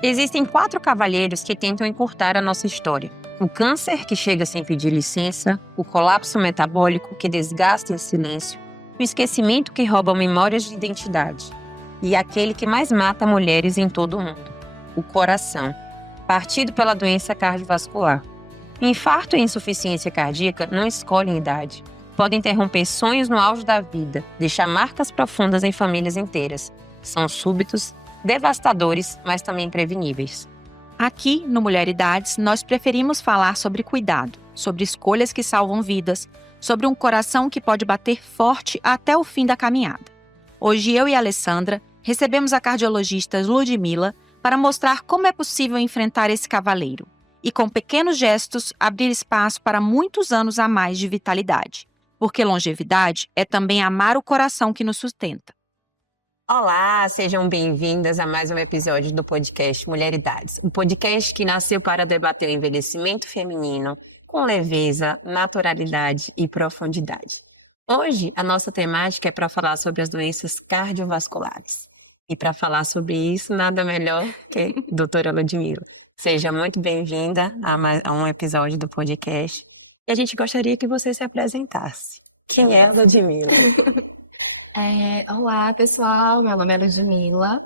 Existem 4 cavalheiros que tentam encurtar a nossa história. O câncer, que chega sem pedir licença, o colapso metabólico, que desgasta em silêncio, o esquecimento, que rouba memórias de identidade, e aquele que mais mata mulheres em todo o mundo, o coração, partido pela doença cardiovascular. Infarto e insuficiência cardíaca não escolhem idade. Podem interromper sonhos no auge da vida, deixar marcas profundas em famílias inteiras. São súbitos, devastadores, mas também preveníveis. Aqui, no Mulheridades, nós preferimos falar sobre cuidado, sobre escolhas que salvam vidas, sobre um coração que pode bater forte até o fim da caminhada. Hoje, eu e a Alessandra recebemos a cardiologista Ludmila para mostrar como é possível enfrentar esse cavaleiro e, com pequenos gestos, abrir espaço para muitos anos a mais de vitalidade. Porque longevidade é também amar o coração que nos sustenta. Olá, sejam bem-vindas a mais um episódio do podcast Mulheridades. Um podcast que nasceu para debater o envelhecimento feminino com leveza, naturalidade e profundidade. Hoje, a nossa temática é para falar sobre as doenças cardiovasculares. E para falar sobre isso, nada melhor que a doutora Ludmila. Seja muito bem-vinda a um episódio do podcast. E a gente gostaria que você se apresentasse. Quem é a Ludmila? Olá, pessoal. Meu nome é Ludmila.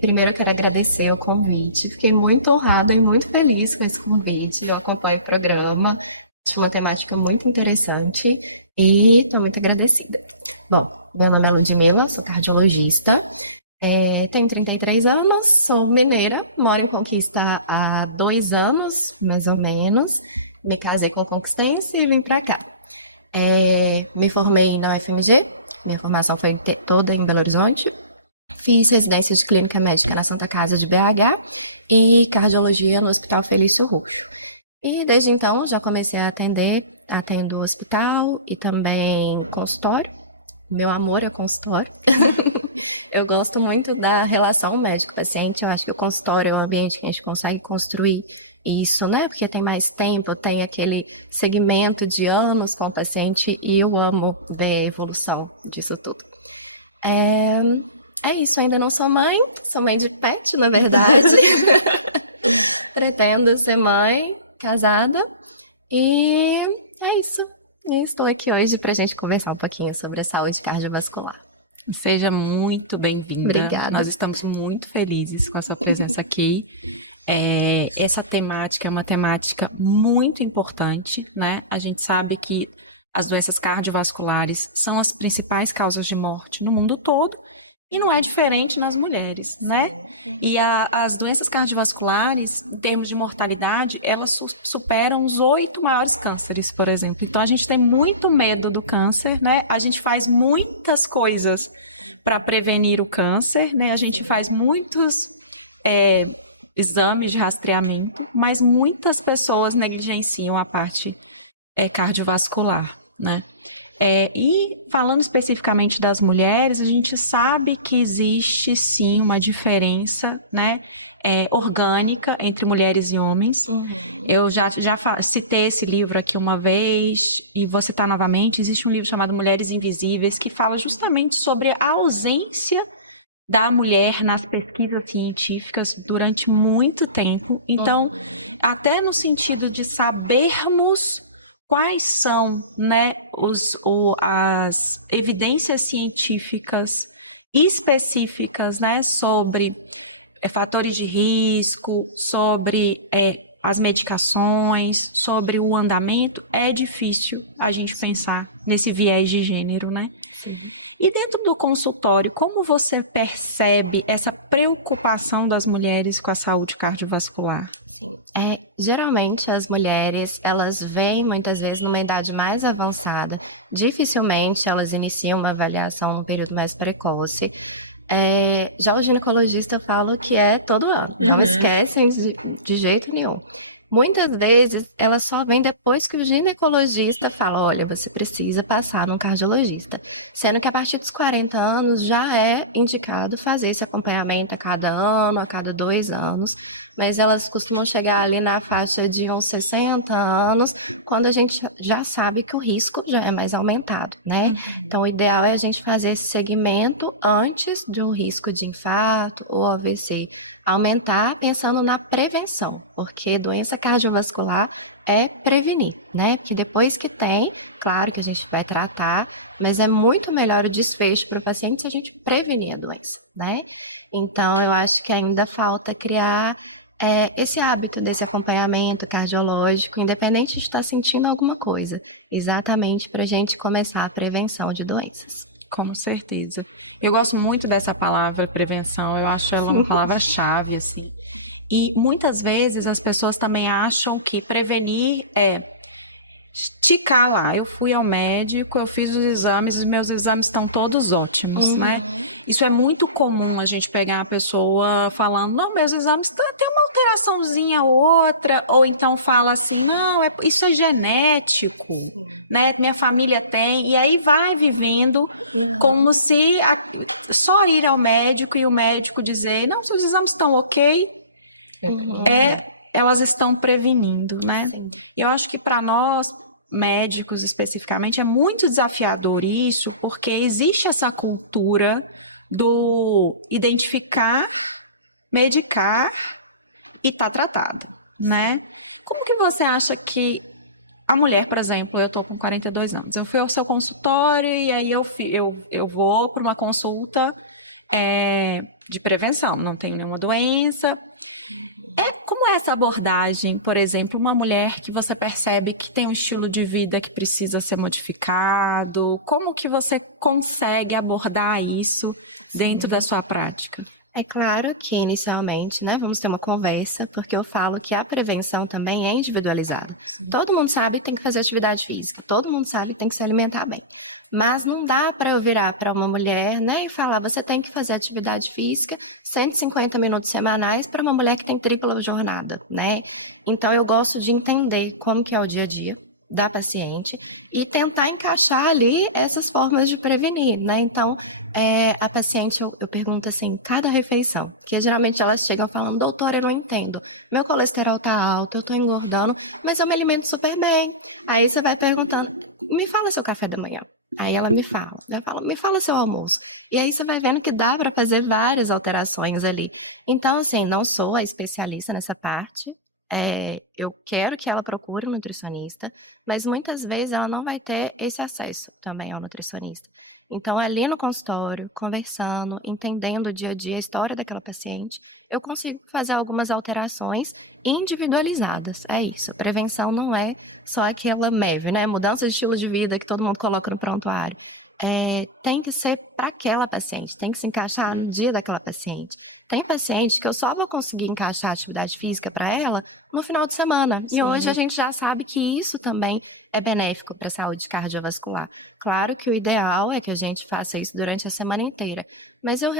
Primeiro, eu quero agradecer o convite. Fiquei muito honrada e muito feliz com esse convite. Eu acompanho o programa. Acho uma temática muito interessante e estou muito agradecida. Bom, meu nome é Ludmila, sou cardiologista. Tenho 33 anos, sou mineira, moro em Conquista há 2 anos, mais ou menos. Me casei com conquistense e vim para cá. Me formei na UFMG. Minha formação foi toda em Belo Horizonte. Fiz residência de clínica médica na Santa Casa de BH e cardiologia no Hospital Felício Rufo. E desde então já comecei a atendo hospital e também consultório. Meu amor é consultório. Eu gosto muito da relação médico-paciente. Eu acho que o consultório é um ambiente que a gente consegue construir isso, né? Porque tem mais tempo, tem aquele segmento de anos com o paciente e eu amo ver a evolução disso tudo. É isso, ainda não sou mãe de pet, na verdade. Pretendo ser mãe, casada, e é isso. E estou aqui hoje para a gente conversar um pouquinho sobre a saúde cardiovascular. Seja muito bem-vinda. Obrigada. Nós estamos muito felizes com a sua presença aqui. Essa temática é uma temática muito importante, né? A gente sabe que as doenças cardiovasculares são as principais causas de morte no mundo todo e não é diferente nas mulheres, né? E as doenças cardiovasculares, em termos de mortalidade, elas superam os 8 maiores cânceres, por exemplo. Então, a gente tem muito medo do câncer, né? A gente faz muitas coisas para prevenir o câncer, né? A gente faz muitos exames de rastreamento, mas muitas pessoas negligenciam a parte cardiovascular, né? E falando especificamente das mulheres, a gente sabe que existe sim uma diferença, né, orgânica entre mulheres e homens. Uhum. Eu já citei esse livro aqui uma vez e vou citar novamente. Existe um livro chamado Mulheres Invisíveis que fala justamente sobre a ausência da mulher nas pesquisas científicas durante muito tempo. Então, até no sentido de sabermos quais são, né, as evidências científicas específicas, né, sobre fatores de risco, sobre as medicações, sobre o andamento, é difícil a gente pensar nesse viés de gênero, né? Sim. E dentro do consultório, como você percebe essa preocupação das mulheres com a saúde cardiovascular? Geralmente as mulheres, elas vêm muitas vezes numa idade mais avançada, dificilmente elas iniciam uma avaliação num período mais precoce. Já o ginecologista fala que é todo ano, não esquecem de jeito nenhum. Muitas vezes elas só vêm depois que o ginecologista fala, olha, você precisa passar num cardiologista. Sendo que a partir dos 40 anos já é indicado fazer esse acompanhamento a cada ano, a cada 2 anos. Mas elas costumam chegar ali na faixa de uns 60 anos, quando a gente já sabe que o risco já é mais aumentado, né? Então, o ideal é a gente fazer esse segmento antes de um risco de infarto ou AVC aumentar pensando na prevenção, porque doença cardiovascular é prevenir, né? Porque depois que tem, claro que a gente vai tratar, mas é muito melhor o desfecho para o paciente se a gente prevenir a doença, né? Então, eu acho que ainda falta criar esse hábito desse acompanhamento cardiológico, independente de estar sentindo alguma coisa, exatamente para a gente começar a prevenção de doenças. Com certeza. Eu gosto muito dessa palavra prevenção, eu acho ela uma palavra-chave, assim. E muitas vezes as pessoas também acham que prevenir é esticar lá. Eu fui ao médico, eu fiz os meus exames estão todos ótimos, né? Isso é muito comum a gente pegar a pessoa falando, não, meus exames tem uma alteraçãozinha outra, ou então fala assim, não, isso é genético, né? Minha família tem, e aí vai vivendo como se só ir ao médico e o médico dizer, não, seus exames estão ok, elas estão prevenindo, né? Sim. Eu acho que para nós, médicos especificamente, é muito desafiador isso, porque existe essa cultura do identificar, medicar e tá tratada, né? Como que você acha que a mulher, por exemplo, eu tô com 42 anos, eu fui ao seu consultório e aí eu vou para uma consulta de prevenção, não tenho nenhuma doença. Como é essa abordagem, por exemplo, uma mulher que você percebe que tem um estilo de vida que precisa ser modificado? Como que você consegue abordar isso dentro da sua prática? É claro que inicialmente, né, vamos ter uma conversa, porque eu falo que a prevenção também é individualizada. Todo mundo sabe que tem que fazer atividade física, todo mundo sabe que tem que se alimentar bem. Mas não dá para eu virar para uma mulher, né, e falar, você tem que fazer atividade física 150 minutos semanais para uma mulher que tem tripla jornada, né? Então eu gosto de entender como que é o dia a dia da paciente e tentar encaixar ali essas formas de prevenir, né? Então, a paciente, eu pergunto assim, cada refeição, que geralmente elas chegam falando, doutora, eu não entendo, meu colesterol tá alto, eu tô engordando, mas eu me alimento super bem. Aí você vai perguntando, me fala seu café da manhã. Aí ela me fala, eu falo, me fala seu almoço. E aí você vai vendo que dá para fazer várias alterações ali. Então, assim, não sou a especialista nessa parte, eu quero que ela procure um nutricionista, mas muitas vezes ela não vai ter esse acesso também ao nutricionista. Então, ali no consultório, conversando, entendendo o dia a dia, a história daquela paciente, eu consigo fazer algumas alterações individualizadas. É isso. Prevenção não é só aquela MEV, né? Mudança de estilo de vida que todo mundo coloca no prontuário. Tem que ser para aquela paciente, tem que se encaixar no dia daquela paciente. Tem paciente que eu só vou conseguir encaixar atividade física para ela no final de semana. E hoje a gente já sabe que isso também é benéfico para a saúde cardiovascular. Claro que o ideal é que a gente faça isso durante a semana inteira. Mas eu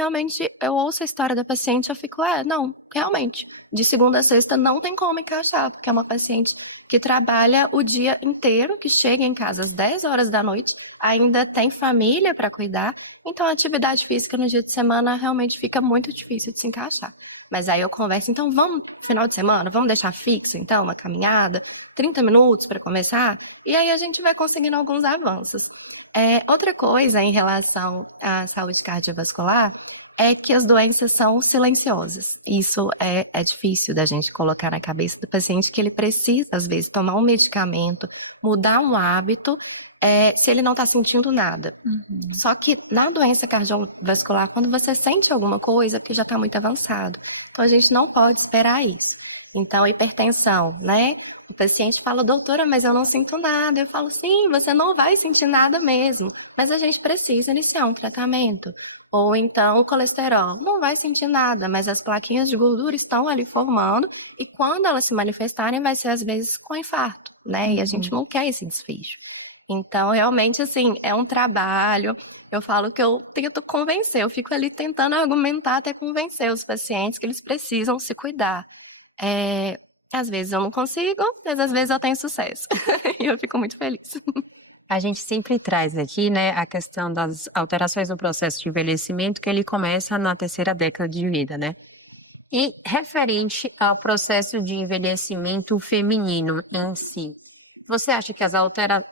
ouço a história da paciente e eu fico, não, realmente, de segunda a sexta não tem como encaixar, porque é uma paciente que trabalha o dia inteiro, que chega em casa às 10 horas da noite, ainda tem família para cuidar, então a atividade física no dia de semana realmente fica muito difícil de se encaixar. Mas aí eu converso, então vamos, final de semana, vamos deixar fixo, então, uma caminhada, 30 minutos para começar, e aí a gente vai conseguindo alguns avanços. Outra coisa em relação à saúde cardiovascular é que as doenças são silenciosas. Isso é difícil da gente colocar na cabeça do paciente que ele precisa, às vezes, tomar um medicamento, mudar um hábito, se ele não está sentindo nada. Só que na doença cardiovascular, quando você sente alguma coisa, é porque já está muito avançado. Então, a gente não pode esperar isso. Então, hipertensão, né? O paciente fala, doutora, mas eu não sinto nada. Eu falo, sim, você não vai sentir nada mesmo, mas a gente precisa iniciar um tratamento. Ou então o colesterol, não vai sentir nada, mas as plaquinhas de gordura estão ali formando e quando elas se manifestarem vai ser às vezes com infarto, né? E a gente não quer esse desfecho. Então, realmente, assim, é um trabalho. Eu falo que eu tento convencer, eu fico ali tentando argumentar até convencer os pacientes que eles precisam se cuidar. Às vezes eu não consigo, mas às vezes eu tenho sucesso. E eu fico muito feliz. A gente sempre traz aqui, né, a questão das alterações no processo de envelhecimento, que ele começa na terceira década de vida, né? E referente ao processo de envelhecimento feminino em si, você acha que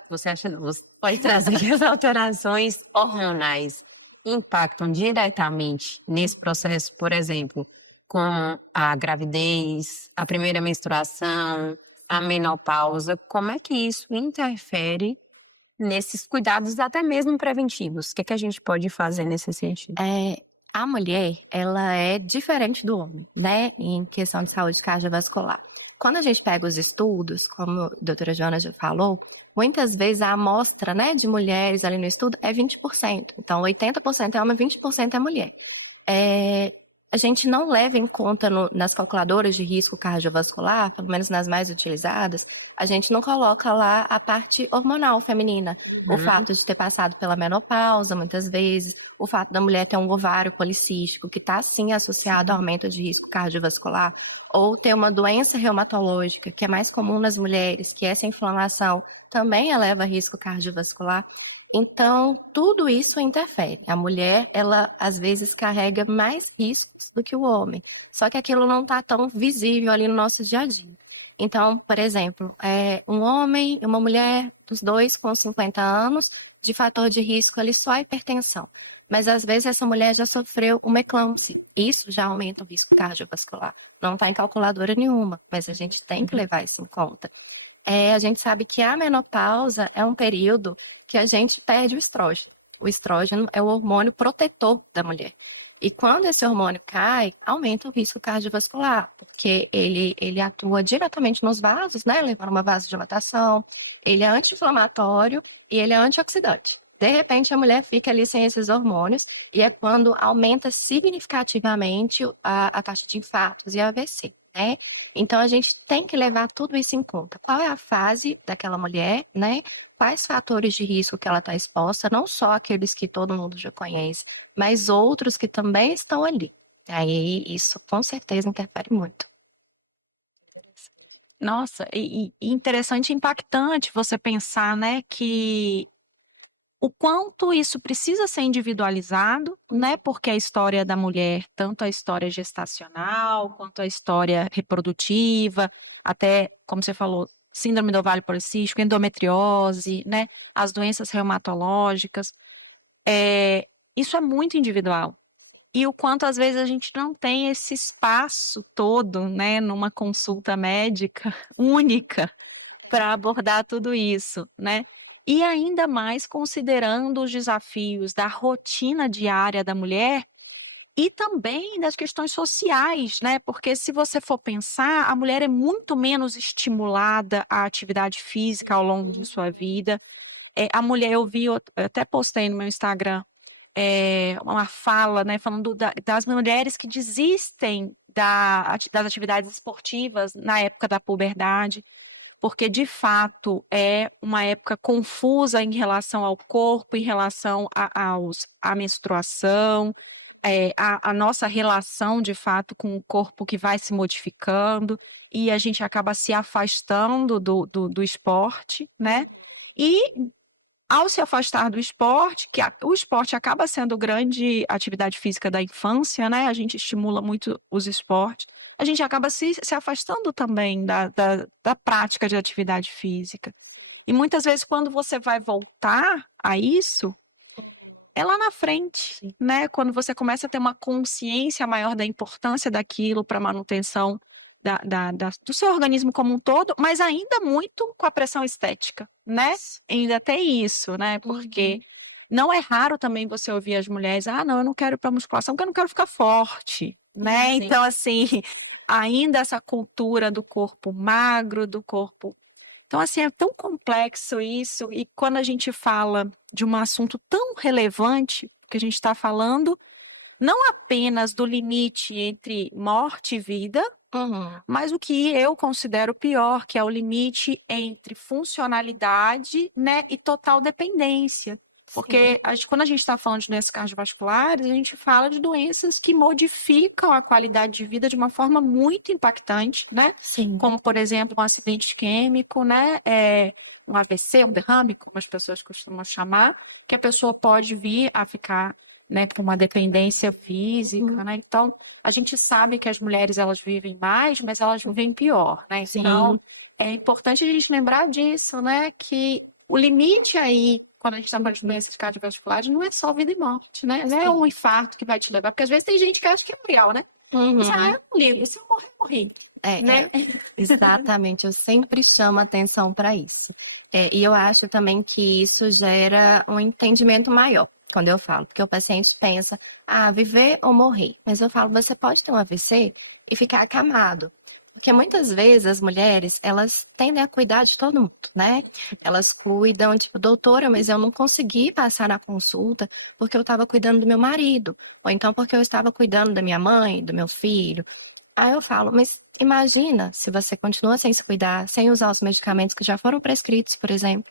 você acha não, você pode trazer que as alterações hormonais impactam diretamente nesse processo, por exemplo, como a gravidez, a primeira menstruação, a menopausa, como é que isso interfere nesses cuidados até mesmo preventivos? O que é que a gente pode fazer nesse sentido? A mulher, ela é diferente do homem, né, em questão de saúde cardiovascular. Quando a gente pega os estudos, como a doutora Joana já falou, muitas vezes a amostra, né, de mulheres ali no estudo é 20%. Então, 80% é homem, 20% é mulher. A gente não leva em conta nas calculadoras de risco cardiovascular, pelo menos nas mais utilizadas, a gente não coloca lá a parte hormonal feminina. O fato de ter passado pela menopausa, muitas vezes, o fato da mulher ter um ovário policístico, que está sim associado ao aumento de risco cardiovascular, ou ter uma doença reumatológica, que é mais comum nas mulheres, que essa inflamação também eleva risco cardiovascular. Então, tudo isso interfere. A mulher, ela às vezes carrega mais riscos do que o homem. Só que aquilo não está tão visível ali no nosso dia a dia. Então, por exemplo, um homem e uma mulher, dos dois com 50 anos, de fator de risco ali só a hipertensão. Mas às vezes essa mulher já sofreu uma eclâmpsia. Isso já aumenta o risco cardiovascular. Não está em calculadora nenhuma, mas a gente tem que levar isso em conta. A gente sabe que a menopausa é um período que a gente perde o estrógeno. O estrógeno é o hormônio protetor da mulher. E quando esse hormônio cai, aumenta o risco cardiovascular, porque ele atua diretamente nos vasos, né? Levando uma vasodilatação, ele é anti-inflamatório e ele é antioxidante. De repente, a mulher fica ali sem esses hormônios e é quando aumenta significativamente a taxa de infartos e AVC, né? Então, a gente tem que levar tudo isso em conta. Qual é a fase daquela mulher, né? Quais fatores de risco que ela está exposta, não só aqueles que todo mundo já conhece, mas outros que também estão ali. Aí, isso com certeza interfere muito. Nossa, e interessante e impactante você pensar, né, que o quanto isso precisa ser individualizado, né? Porque a história da mulher, tanto a história gestacional, quanto a história reprodutiva, até, como você falou, síndrome do ovário policístico, endometriose, né? As doenças reumatológicas, isso é muito individual. E o quanto às vezes a gente não tem esse espaço todo, né, numa consulta médica única para abordar tudo isso, né? E ainda mais considerando os desafios da rotina diária da mulher e também das questões sociais, né? Porque se você for pensar, a mulher é muito menos estimulada à atividade física ao longo de sua vida. A mulher, eu até postei no meu Instagram, uma fala, né, falando das mulheres que desistem das atividades esportivas na época da puberdade, porque de fato é uma época confusa em relação ao corpo, em relação à menstruação, a nossa relação de fato com o corpo que vai se modificando, e a gente acaba se afastando do esporte, né? E ao se afastar do esporte, o esporte acaba sendo grande atividade física da infância, né? A gente estimula muito os esportes. A gente acaba se afastando também da prática de atividade física. E muitas vezes, quando você vai voltar a isso, é lá na frente, né? Quando você começa a ter uma consciência maior da importância daquilo para a manutenção do seu organismo como um todo, mas ainda muito com a pressão estética, né? Ainda tem isso, né? Porque não é raro também você ouvir as mulheres, não, eu não quero ir para musculação porque eu não quero ficar forte, né? Sim. Então, assim, ainda essa cultura do corpo magro, do corpo. Então, assim, é tão complexo isso, e quando a gente fala de um assunto tão relevante, que a gente está falando não apenas do limite entre morte e vida, mas o que eu considero pior, que é o limite entre funcionalidade, né, e total dependência. Porque quando a gente está falando de doenças cardiovasculares, a gente fala de doenças que modificam a qualidade de vida de uma forma muito impactante, né? Sim. Como, por exemplo, um acidente químico, né? Um AVC, um derrame, como as pessoas costumam chamar, que a pessoa pode vir a ficar, né, com uma dependência física, né? Então, a gente sabe que as mulheres, elas vivem mais, mas elas vivem pior, né? Então, é importante a gente lembrar disso, né? Que o limite aí, quando a gente está falando de doenças cardiovasculares, não é só vida e morte, né? Não é um infarto que vai te levar, porque às vezes tem gente que acha que é real, né? Isso Uhum. é um livro, se eu morrer, morri, É, né? exatamente, eu sempre chamo atenção para isso. E eu acho também que isso gera um entendimento maior, quando eu falo, porque o paciente pensa, viver ou morrer. Mas eu falo, você pode ter um AVC e ficar acamado. Porque muitas vezes as mulheres, elas tendem a cuidar de todo mundo, né? Elas cuidam, tipo, doutora, mas eu não consegui passar na consulta porque eu estava cuidando do meu marido. Ou então porque eu estava cuidando da minha mãe, do meu filho. Aí eu falo, mas imagina se você continua sem se cuidar, sem usar os medicamentos que já foram prescritos, por exemplo,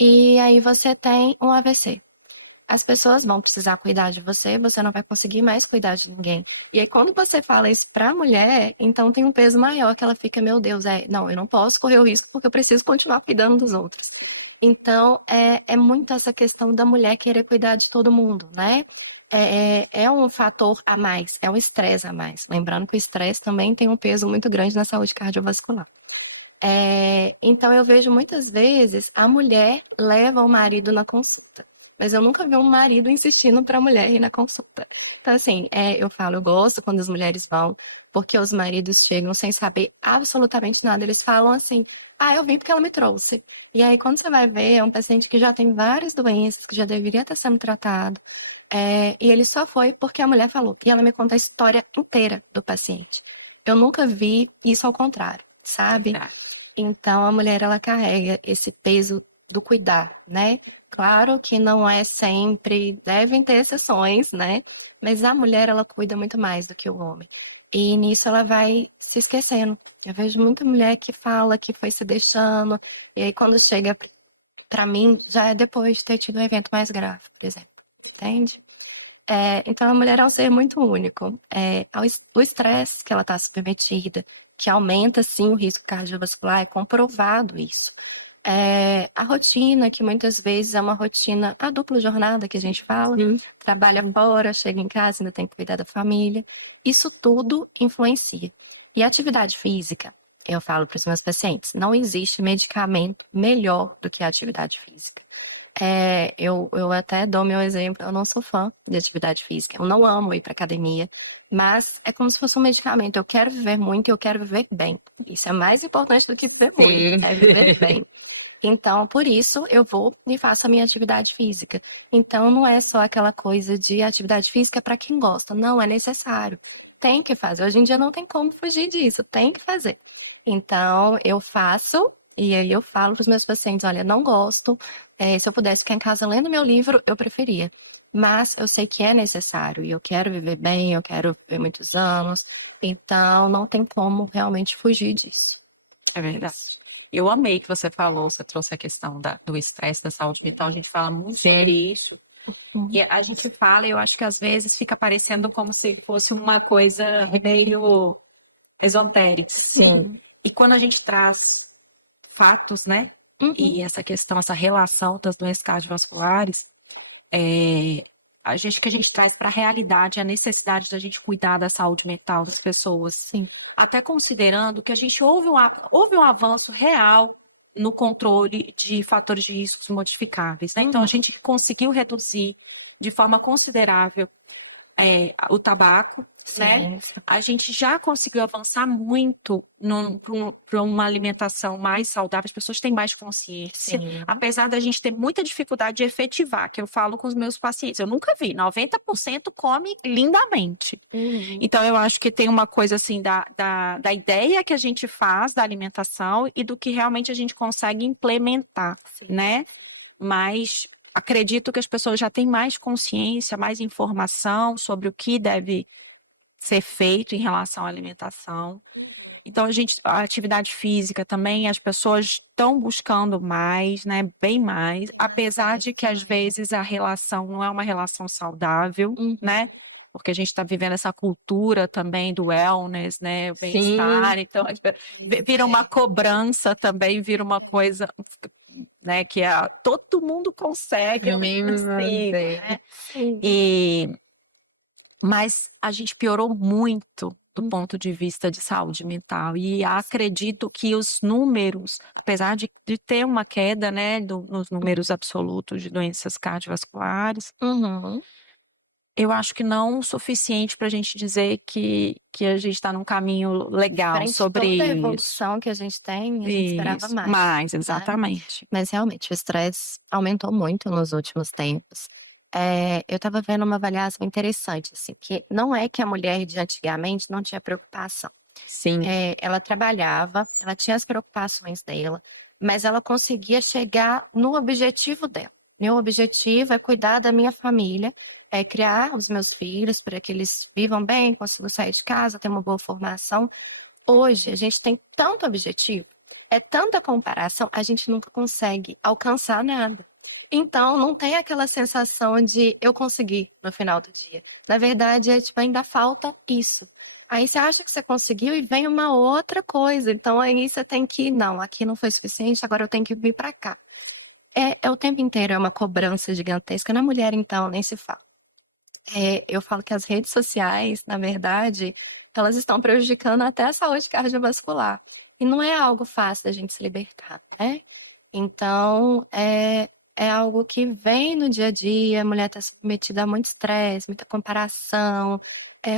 e aí você tem um AVC. As pessoas vão precisar cuidar de você, você não vai conseguir mais cuidar de ninguém. E aí, quando você fala isso pra mulher, então tem um peso maior que ela fica, meu Deus, não, eu não posso correr o risco porque eu preciso continuar cuidando dos outros. Então, é muito essa questão da mulher querer cuidar de todo mundo, né? É um fator a mais, é um estresse a mais. Lembrando que o estresse também tem um peso muito grande na saúde cardiovascular. Então, eu vejo muitas vezes a mulher leva o marido na consulta, mas eu nunca vi um marido insistindo para a mulher ir na consulta. Então, assim, eu falo, eu gosto quando as mulheres vão, porque os maridos chegam sem saber absolutamente nada. Eles falam assim: eu vim porque ela me trouxe. E aí, quando você vai ver, é um paciente que já tem várias doenças, que já deveria estar sendo tratado, e ele só foi porque a mulher falou. E ela me conta a história inteira do paciente. Eu nunca vi isso ao contrário, sabe? Então, a mulher, ela carrega esse peso do cuidar, né? Claro que não é sempre, devem ter exceções, né? Mas a mulher, ela cuida muito mais do que o homem. E nisso ela vai se esquecendo. Eu vejo muita mulher que fala que foi se deixando, e aí quando chega pra mim, já é depois de ter tido um evento mais grave, por exemplo. Entende? Então a mulher é um ser muito único. O estresse que ela está submetida, que aumenta sim o risco cardiovascular, é comprovado isso. A rotina, que muitas vezes é uma rotina, a dupla jornada que a gente fala, trabalha fora, chega em casa, ainda tem que cuidar da família. Isso tudo influencia. E a atividade física, eu falo para os meus pacientes, não existe medicamento melhor do que a atividade física. Eu até dou meu exemplo, eu não sou fã de atividade física, eu não amo ir para academia, mas é como se fosse um medicamento. Eu quero viver muito e eu quero viver bem. Isso é mais importante do que viver muito, é viver bem. Então, por isso, eu vou e faço a minha atividade física. Então, não é só aquela coisa de atividade física para quem gosta, não, é necessário. Tem que fazer. Hoje em dia não tem como fugir disso, tem que fazer. Então, eu faço e aí eu falo para os meus pacientes: olha, não gosto, se eu pudesse ficar em casa lendo meu livro, eu preferia. Mas eu sei que é necessário e eu quero viver bem, eu quero viver muitos anos, então não tem como realmente fugir disso. É verdade. Eu amei que você falou, você trouxe a questão do estresse, da saúde mental, a gente fala muito sobre isso. E a gente fala, eu acho que às vezes fica parecendo como se fosse uma coisa meio esotérica. Sim. E quando a gente traz fatos, né? E essa questão, essa relação das doenças cardiovasculares, que a gente traz para a realidade a necessidade da gente cuidar da saúde mental das pessoas. Sim. Até considerando que a gente houve um avanço real no controle de fatores de riscos modificáveis, né? Então, a gente conseguiu reduzir de forma considerável o tabaco, né? A gente já conseguiu avançar muito para uma alimentação mais saudável, as pessoas têm mais consciência, apesar da gente ter muita dificuldade de efetivar, que eu falo com os meus pacientes, eu nunca vi, 90% come lindamente. Então, eu acho que tem uma coisa assim da ideia que a gente faz da alimentação e do que realmente a gente consegue implementar, né? Mas acredito que as pessoas já têm mais consciência, mais informação sobre o que deve ser feito em relação à alimentação. Então, a atividade física também, as pessoas estão buscando mais, né? Bem mais, apesar de que às vezes a relação não é uma relação saudável, né? Porque a gente está vivendo essa cultura também do wellness, né? O bem-estar. Então, vira uma cobrança também, vira uma coisa, né? Que todo mundo consegue, eu nem consigo, né? Mas a gente piorou muito do ponto de vista de saúde mental. E acredito que os números, apesar de ter uma queda, né, nos números absolutos de doenças cardiovasculares, Eu acho que não o suficiente para a gente dizer que a gente está num caminho legal Frente a sobre toda a isso. evolução que a gente tem, a gente esperava Isso, mais, né? exatamente. Mas realmente o estresse aumentou muito nos últimos tempos. Eu estava vendo uma avaliação interessante, assim, que não é que a mulher de antigamente não tinha preocupação. Sim, Ela trabalhava, ela tinha as preocupações dela, mas ela conseguia chegar no objetivo dela. Meu objetivo é cuidar da minha família, é criar os meus filhos para que eles vivam bem, consigam sair de casa, ter uma boa formação. Hoje, a gente tem tanto objetivo, é tanta comparação, a gente nunca consegue alcançar nada. Então, não tem aquela sensação de eu consegui no final do dia. Na verdade, tipo, ainda falta isso. Aí você acha que você conseguiu e vem uma outra coisa. Então, aí você tem que, não, aqui não foi suficiente, agora eu tenho que vir para cá. É o tempo inteiro, é uma cobrança gigantesca. Na mulher, então, nem se fala. Eu falo que as redes sociais, na verdade, elas estão prejudicando até a saúde cardiovascular. E não é algo fácil da gente se libertar, né? Então, é algo que vem no dia a dia, a mulher está submetida a muito estresse, muita comparação,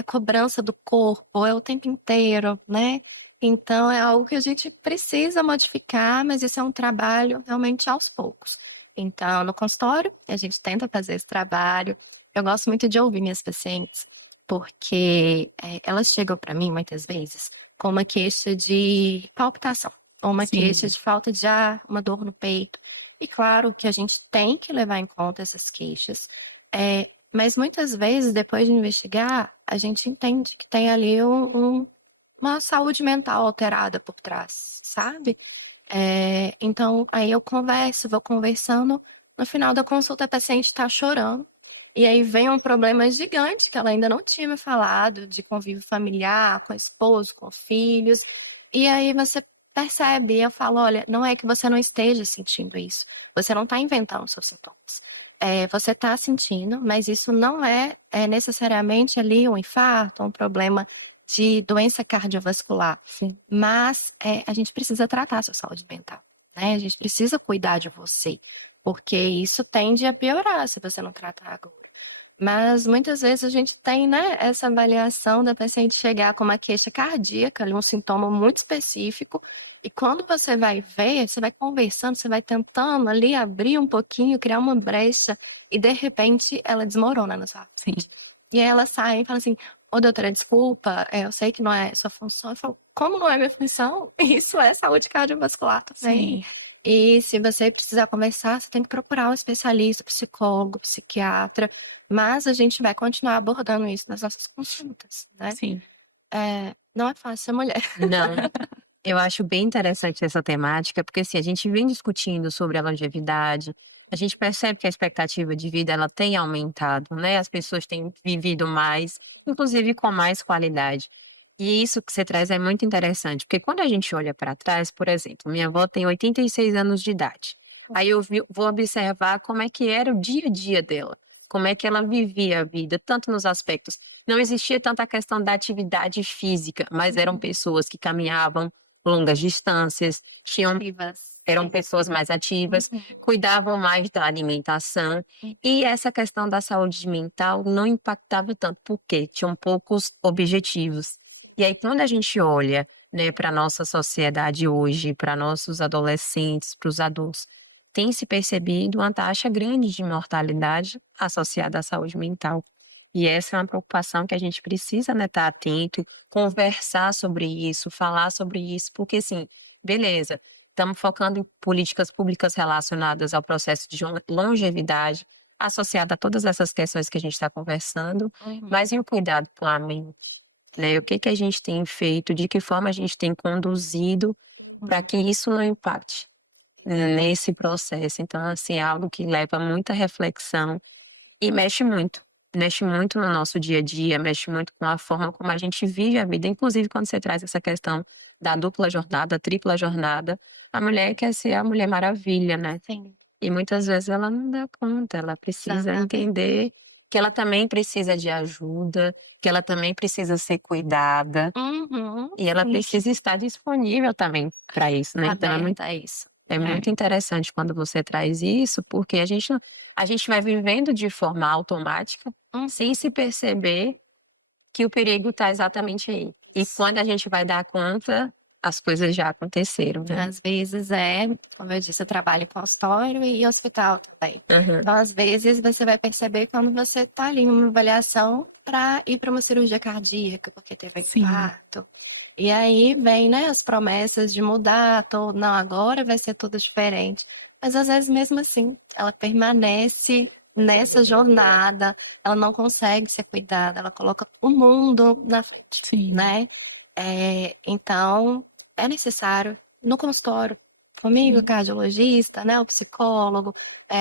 cobrança do corpo, é o tempo inteiro, né? Então, é algo que a gente precisa modificar, mas isso é um trabalho realmente aos poucos. Então, no consultório, a gente tenta fazer esse trabalho. Eu gosto muito de ouvir minhas pacientes, porque elas chegam para mim muitas vezes com uma queixa de palpitação, ou uma queixa Sim, de falta de ar, uma dor no peito. E claro que a gente tem que levar em conta essas queixas, mas muitas vezes, depois de investigar, a gente entende que tem ali uma saúde mental alterada por trás, sabe? Então, aí eu converso, vou conversando. No final da consulta, a paciente está chorando. E aí vem um problema gigante que ela ainda não tinha me falado, de convívio familiar, com o esposo, com filhos. E aí você percebe, e eu falo, olha, não é que você não esteja sentindo isso. Você não está inventando seus sintomas. Você está sentindo, mas isso não é necessariamente ali um infarto, um problema de doença cardiovascular. sim. Mas a gente precisa tratar a sua saúde mental, né? A gente precisa cuidar de você, porque isso tende a piorar se você não tratar agora. Mas muitas vezes a gente tem, né, essa avaliação da paciente chegar com uma queixa cardíaca, ali, um sintoma muito específico, e quando você vai ver, você vai conversando, você vai tentando ali abrir um pouquinho, criar uma brecha, e de repente ela desmorona na sua sim, frente. E aí ela sai e fala assim: "Ô doutora, desculpa, eu sei que não é sua função". Eu falo: "Como não é minha função? Isso é saúde cardiovascular também. sim. E se você precisar conversar, você tem que procurar um especialista, psicólogo, psiquiatra, mas a gente vai continuar abordando isso nas nossas consultas, né". Sim. Não é fácil ser mulher. Não, eu acho bem interessante essa temática, porque assim, a gente vem discutindo sobre a longevidade, a gente percebe que a expectativa de vida ela tem aumentado, né? As pessoas têm vivido mais, inclusive com mais qualidade. E isso que você traz é muito interessante, porque quando a gente olha para trás, por exemplo, minha avó tem 86 anos de idade. Aí eu vou observar como é que era o dia a dia dela, como é que ela vivia a vida, tanto nos aspectos. Não existia tanta questão da atividade física, mas eram pessoas que caminhavam longas distâncias, Ativas. eram pessoas mais ativas, Uhum. cuidavam mais da alimentação, e essa questão da saúde mental não impactava tanto, porque tinham poucos objetivos. E aí quando a gente olha, né, para nossa sociedade hoje, para nossos adolescentes, para os adultos, tem se percebido uma taxa grande de mortalidade associada à saúde mental. E essa é uma preocupação que a gente precisa, né, estar atento, conversar sobre isso, falar sobre isso, porque assim, beleza, estamos focando em políticas públicas relacionadas ao processo de longevidade, associada a todas essas questões que a gente está conversando, Uhum. mas e o cuidado com a mente, né? O que que a gente tem feito, de que forma a gente tem conduzido para que isso não impacte nesse processo. Então, assim, é algo que leva muita reflexão e mexe muito no nosso dia a dia, mexe muito com a forma como a gente vive a vida. Inclusive, quando você traz essa questão da dupla jornada, da tripla jornada, a mulher quer ser a Mulher Maravilha, né? Sim, E muitas vezes ela não dá conta, ela precisa exatamente. entender que ela também precisa de ajuda, que ela também precisa ser cuidada Uhum. e ela Sim. precisa estar disponível também para isso, né? Então Aberta a isso. é muito interessante quando você traz isso, porque a gente a gente vai vivendo de forma automática, sem se perceber que o perigo está exatamente aí. E quando a gente vai dar conta, as coisas já aconteceram, né? Às vezes como eu disse, eu trabalho em consultório e hospital também. Uhum. Então, às vezes, você vai perceber quando você está ali em uma avaliação para ir para uma cirurgia cardíaca, porque teve Sim. infarto. E aí vem, né, as promessas de mudar, não, agora vai ser tudo diferente. Mas às vezes, mesmo assim, ela permanece nessa jornada, ela não consegue ser cuidada, ela coloca o mundo na frente, Sim. né? Então, é necessário, no consultório, comigo, o cardiologista, né, o psicólogo,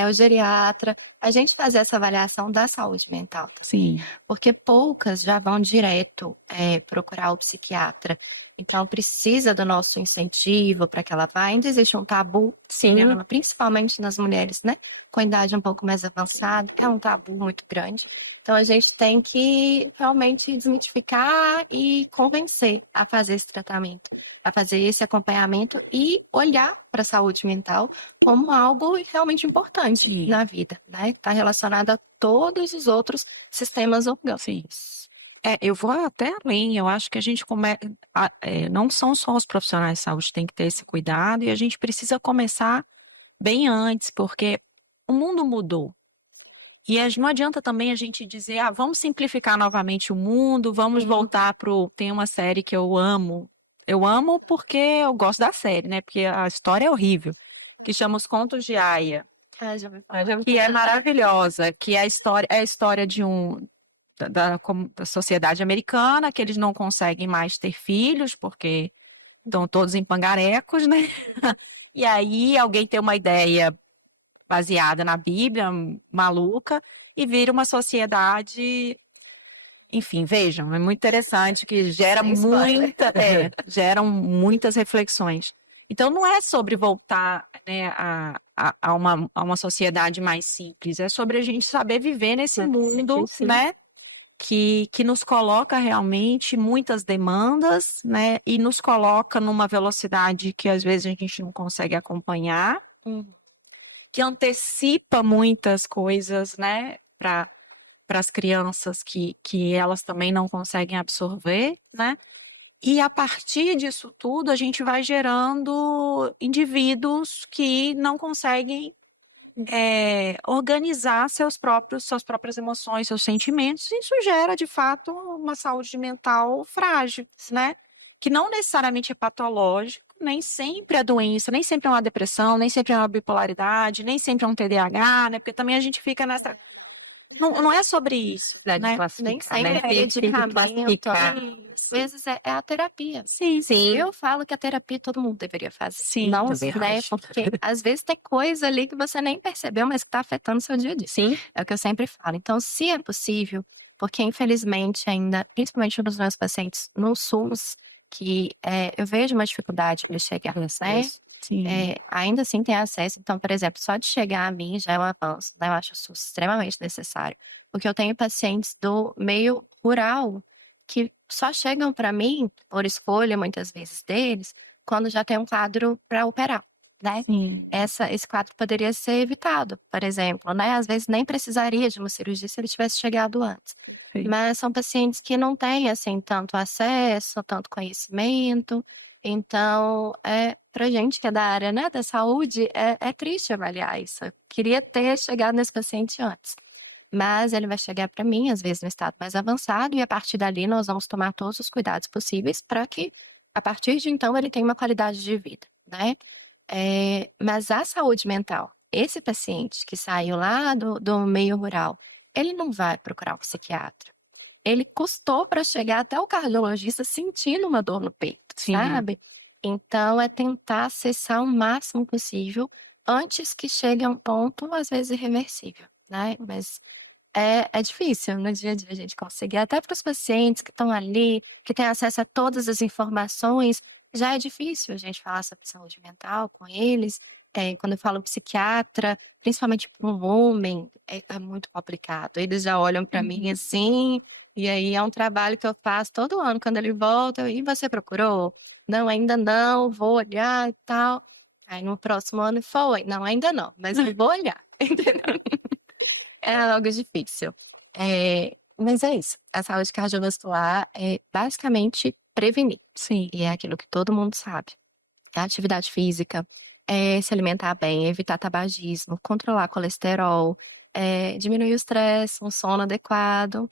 o geriatra, a gente fazer essa avaliação da saúde mental, Sim. porque poucas já vão direto procurar o psiquiatra. Então, precisa do nosso incentivo para que ela vá. Ainda existe um tabu, Sim. principalmente nas mulheres, né, com idade um pouco mais avançada, é um tabu muito grande. Então, a gente tem que realmente desmitificar e convencer a fazer esse tratamento, a fazer esse acompanhamento e olhar para a saúde mental como algo realmente importante Sim. na vida, né? Está relacionado a todos os outros sistemas orgânicos. Sim. Eu vou até além, eu acho que a gente não são só os profissionais de saúde que têm que ter esse cuidado e a gente precisa começar bem antes, porque o mundo mudou. E não adianta também a gente dizer, vamos simplificar novamente o mundo, vamos voltar tem uma série que eu amo. Eu amo porque eu gosto da série, né? Porque a história é horrível, que chama Os Contos de Aia, Já ouvi falar. que é maravilhosa, que é a história de da sociedade americana, que eles não conseguem mais ter filhos, porque estão todos em pangarecos, né? E aí alguém tem uma ideia baseada na Bíblia, maluca, e vira uma sociedade. Enfim, vejam, é muito interessante, que gera Sem spoiler. geram muitas reflexões. Então, não é sobre voltar, né, a uma sociedade mais simples, é sobre a gente saber viver nesse mundo, Sim. né, que nos coloca realmente muitas demandas, né, e nos coloca numa velocidade que às vezes a gente não consegue acompanhar, que antecipa muitas coisas, né, para as crianças que elas também não conseguem absorver, né? E a partir disso tudo, a gente vai gerando indivíduos que não conseguem organizar suas próprias emoções, seus sentimentos, e isso gera, de fato, uma saúde mental frágil, né? Que não necessariamente é patológico, nem sempre é doença, nem sempre é uma depressão, nem sempre é uma bipolaridade, nem sempre é um TDAH, né? Porque também a gente fica nessa... Não é sobre isso, né? Nem sempre é medicamento, às vezes é a terapia. Sim. Eu falo que a terapia todo mundo deveria fazer. Sim, Não, também né? acho. Porque às vezes tem coisa ali que você nem percebeu, mas que está afetando o seu dia a dia. Sim. É o que eu sempre falo. Então, se é possível, porque infelizmente ainda, principalmente nos meus pacientes no SUS, que eu vejo uma dificuldade para chegar, né? Sim. Ainda assim tem acesso. Então, por exemplo, só de chegar a mim já é um avanço, né? Eu acho isso extremamente necessário. Porque eu tenho pacientes do meio rural que só chegam para mim, por escolha muitas vezes deles, quando já tem um quadro para operar, né? Sim. Esse quadro poderia ser evitado, por exemplo, né? Às vezes nem precisaria de uma cirurgia se ele tivesse chegado antes. Sim. Mas são pacientes que não têm, assim, tanto acesso, tanto conhecimento. Então, pra gente que é da área, né, da saúde, é triste avaliar isso. Eu queria ter chegado nesse paciente antes. Mas ele vai chegar para mim, às vezes, no estado mais avançado, e a partir dali nós vamos tomar todos os cuidados possíveis para que, a partir de então, ele tenha uma qualidade de vida, né? Mas a saúde mental, esse paciente que saiu lá do meio rural, ele não vai procurar um psiquiatra. Ele custou para chegar até o cardiologista sentindo uma dor no peito, Sim. sabe? Então, é tentar acessar o máximo possível antes que chegue a um ponto, às vezes, irreversível, né? Mas é difícil no dia a dia a gente conseguir, até para os pacientes que estão ali, que têm acesso a todas as informações, já é difícil a gente falar sobre saúde mental com eles. Quando eu falo psiquiatra, principalmente para um homem, é muito complicado. Eles já olham para mim assim, e aí é um trabalho que eu faço todo ano, quando ele volta, e você procurou? Não, ainda não, vou olhar e tal. Aí no próximo ano foi, não, ainda não, mas eu vou olhar, entendeu? É algo difícil. Mas é isso, a saúde cardiovascular é basicamente prevenir, Sim. e é aquilo que todo mundo sabe. A atividade física, se alimentar bem, evitar tabagismo, controlar colesterol, diminuir o estresse, um sono adequado,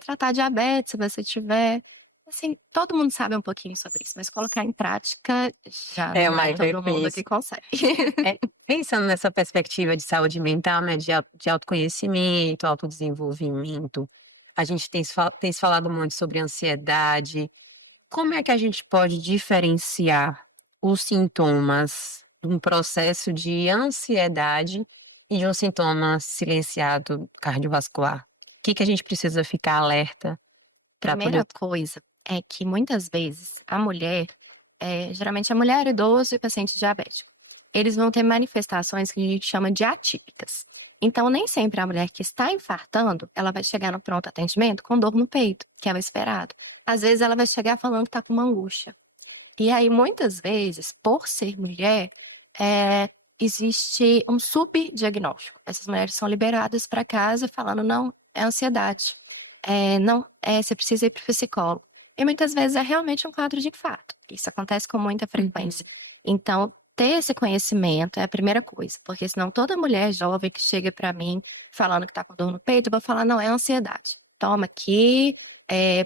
tratar diabetes se você tiver. Assim, todo mundo sabe um pouquinho sobre isso, mas colocar em prática já É o não é mais todo mundo difícil. que consegue. É, pensando nessa perspectiva de saúde mental, né, de autoconhecimento, autodesenvolvimento, a gente tem se falado muito sobre ansiedade. Como é que a gente pode diferenciar os sintomas de um processo de ansiedade e de um sintoma silenciado cardiovascular? O que que a gente precisa ficar alerta para poder. Primeira coisa é que muitas vezes a mulher, geralmente a mulher, idoso e paciente diabético, eles vão ter manifestações que a gente chama de atípicas. Então, nem sempre a mulher que está infartando, ela vai chegar no pronto atendimento com dor no peito, que é o esperado. Às vezes ela vai chegar falando que está com uma angústia. E aí, muitas vezes, por ser mulher, eh, existe um subdiagnóstico. Essas mulheres são liberadas para casa falando: "Não, é ansiedade. Não, você precisa ir para o psicólogo". E muitas vezes é realmente um quadro de infarto. Isso acontece com muita frequência. Então, ter esse conhecimento é a primeira coisa, porque senão toda mulher jovem que chega para mim falando que está com dor no peito, eu vou falar: "Não, é ansiedade. Toma aqui,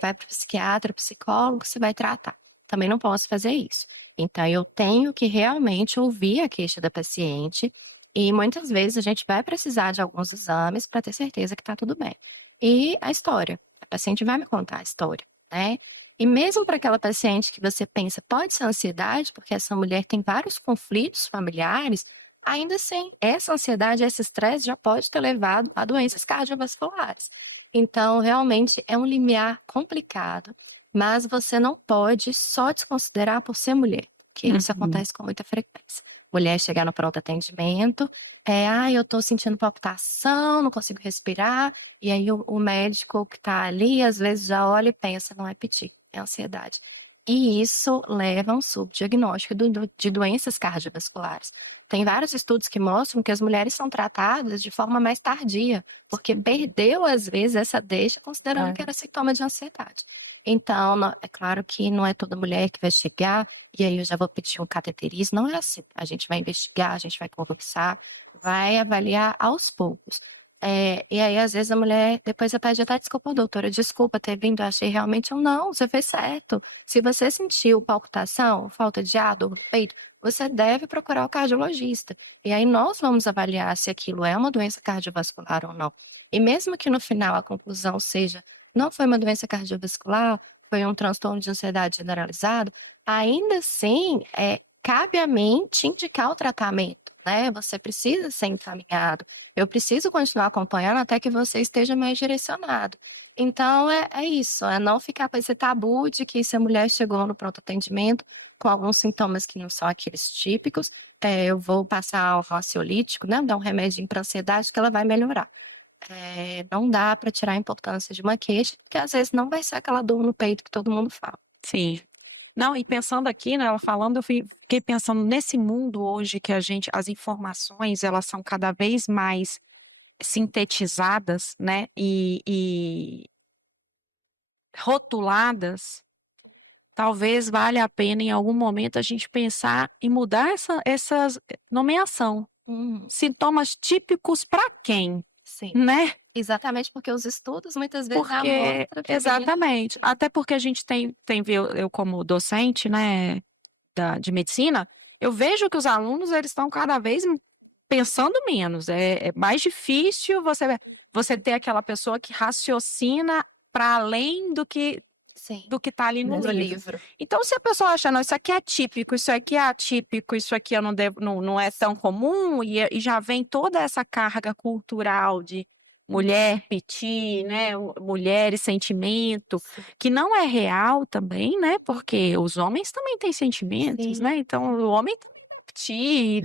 vai para o psiquiatra, psicólogo, você vai tratar". Também não posso fazer isso. Então eu tenho que realmente ouvir a queixa da paciente e muitas vezes a gente vai precisar de alguns exames para ter certeza que está tudo bem. E a história, a paciente vai me contar a história, né. E mesmo para aquela paciente que você pensa: "Pode ser ansiedade", porque essa mulher tem vários conflitos familiares, ainda assim, essa ansiedade, esse estresse já pode ter levado a doenças cardiovasculares. Então realmente é um limiar complicado, mas você não pode só desconsiderar por ser mulher, porque isso Uhum. acontece com muita frequência. Mulher chegar no pronto atendimento, "Ai, eu tô sentindo palpitação, não consigo respirar", e aí o médico que tá ali, às vezes, já olha e pensa: "Não é PT, é ansiedade". E isso leva a um subdiagnóstico de doenças cardiovasculares. Tem vários estudos que mostram que as mulheres são tratadas de forma mais tardia, porque perdeu, às vezes, essa deixa, considerando que É. era sintoma de ansiedade. Então, é claro que não é toda mulher que vai chegar, e aí eu já vou pedir um cateterismo, não é assim. A gente vai investigar, a gente vai conversar, vai avaliar aos poucos. E aí, às vezes, a mulher depois pede até desculpa: doutora, desculpa ter vindo, eu achei realmente. Eu não, você fez certo. Se você sentiu palpitação, falta de ar, dor no peito, você deve procurar o cardiologista. E aí nós vamos avaliar se aquilo é uma doença cardiovascular ou não. E mesmo que no final a conclusão seja: não foi uma doença cardiovascular, foi um transtorno de ansiedade generalizado, ainda assim, cabe a mim te indicar o tratamento, né, você precisa ser encaminhado, eu preciso continuar acompanhando até que você esteja mais direcionado. Então é isso, é não ficar com esse tabu de que se a mulher chegou no pronto atendimento com alguns sintomas que não são aqueles típicos, eu vou passar um ansiolítico, né, dar um remedinho para ansiedade que ela vai melhorar. Não dá para tirar a importância de uma queixa, porque às vezes não vai ser aquela dor no peito que todo mundo fala. Sim. Não, e pensando aqui, né, ela falando, eu fiquei pensando nesse mundo hoje que as informações, elas são cada vez mais sintetizadas, né, e rotuladas. Talvez valha a pena em algum momento a gente pensar em mudar essas nomeação. Hum, Sintomas típicos para quem, sim. né? Exatamente, porque os estudos muitas vezes Porque amostram que exatamente, até porque a gente tem eu como docente, né, de medicina, eu vejo que os alunos eles estão cada vez pensando menos, é mais difícil você ter aquela pessoa que raciocina para além sim, do que está ali no no livro. livro. Então se a pessoa acha: "Não, isso aqui é típico, isso aqui é atípico, isso aqui eu não devo não é tão comum", e já vem toda essa carga cultural de mulher piti, né, mulher e sentimento, Sim, que não é real também, né, porque os homens também têm sentimentos, sim. né, então o homem também é piti,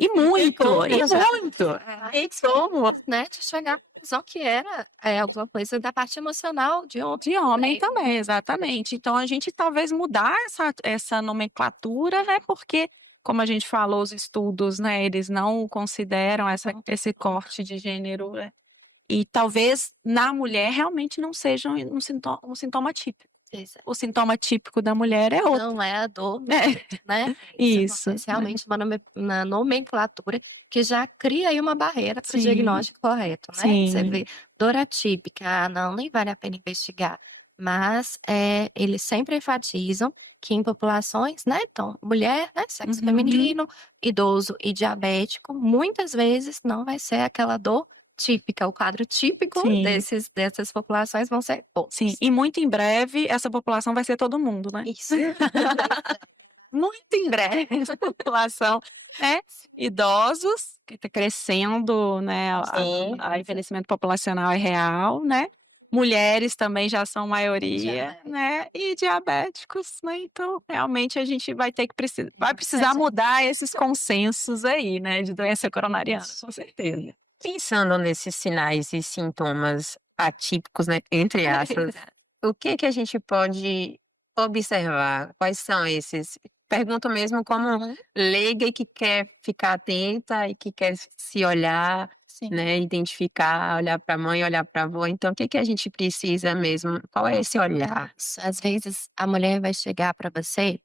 e E muito, como e já muito. e como, né, de chegar à conclusão que era, alguma coisa da parte emocional de homem De homem também. também, exatamente. Então a gente talvez mudar essa nomenclatura, né, porque, como a gente falou, os estudos, né, eles não consideram esse corte de gênero, E talvez na mulher realmente não seja um sintoma típico. Exato. O sintoma típico da mulher é outro. Não é a dor, É, né? isso, Acontece né? realmente uma nomenclatura que já cria aí uma barreira para o Sim, diagnóstico correto, né? Você sim, vê dor atípica, não, nem vale a pena investigar. Mas eles sempre enfatizam que em populações, né? Então, mulher, né? Sexo uhum, feminino, idoso e diabético, muitas vezes não vai ser aquela dor típica. O quadro típico sim, dessas populações vão ser sim. outros. E muito em breve essa população vai ser todo mundo, né? Isso. Muito em breve essa população, né? Idosos, que está crescendo, né? Sim. A envelhecimento populacional é real, né? Mulheres também já são maioria, Diabéticos. né? E diabéticos, né? Então, realmente a gente vai ter que vai precisar mudar esses consensos aí, né? De doença coronariana, com certeza. Pensando nesses sinais e sintomas atípicos, né, entre aspas, o que a gente pode observar? Quais são esses? Pergunto mesmo como Uhum. leiga e que quer ficar atenta e que quer se olhar, Sim. né, identificar, olhar para a mãe, olhar para a avó. Então, o que a gente precisa mesmo? Qual é esse olhar? Às vezes a mulher vai chegar para você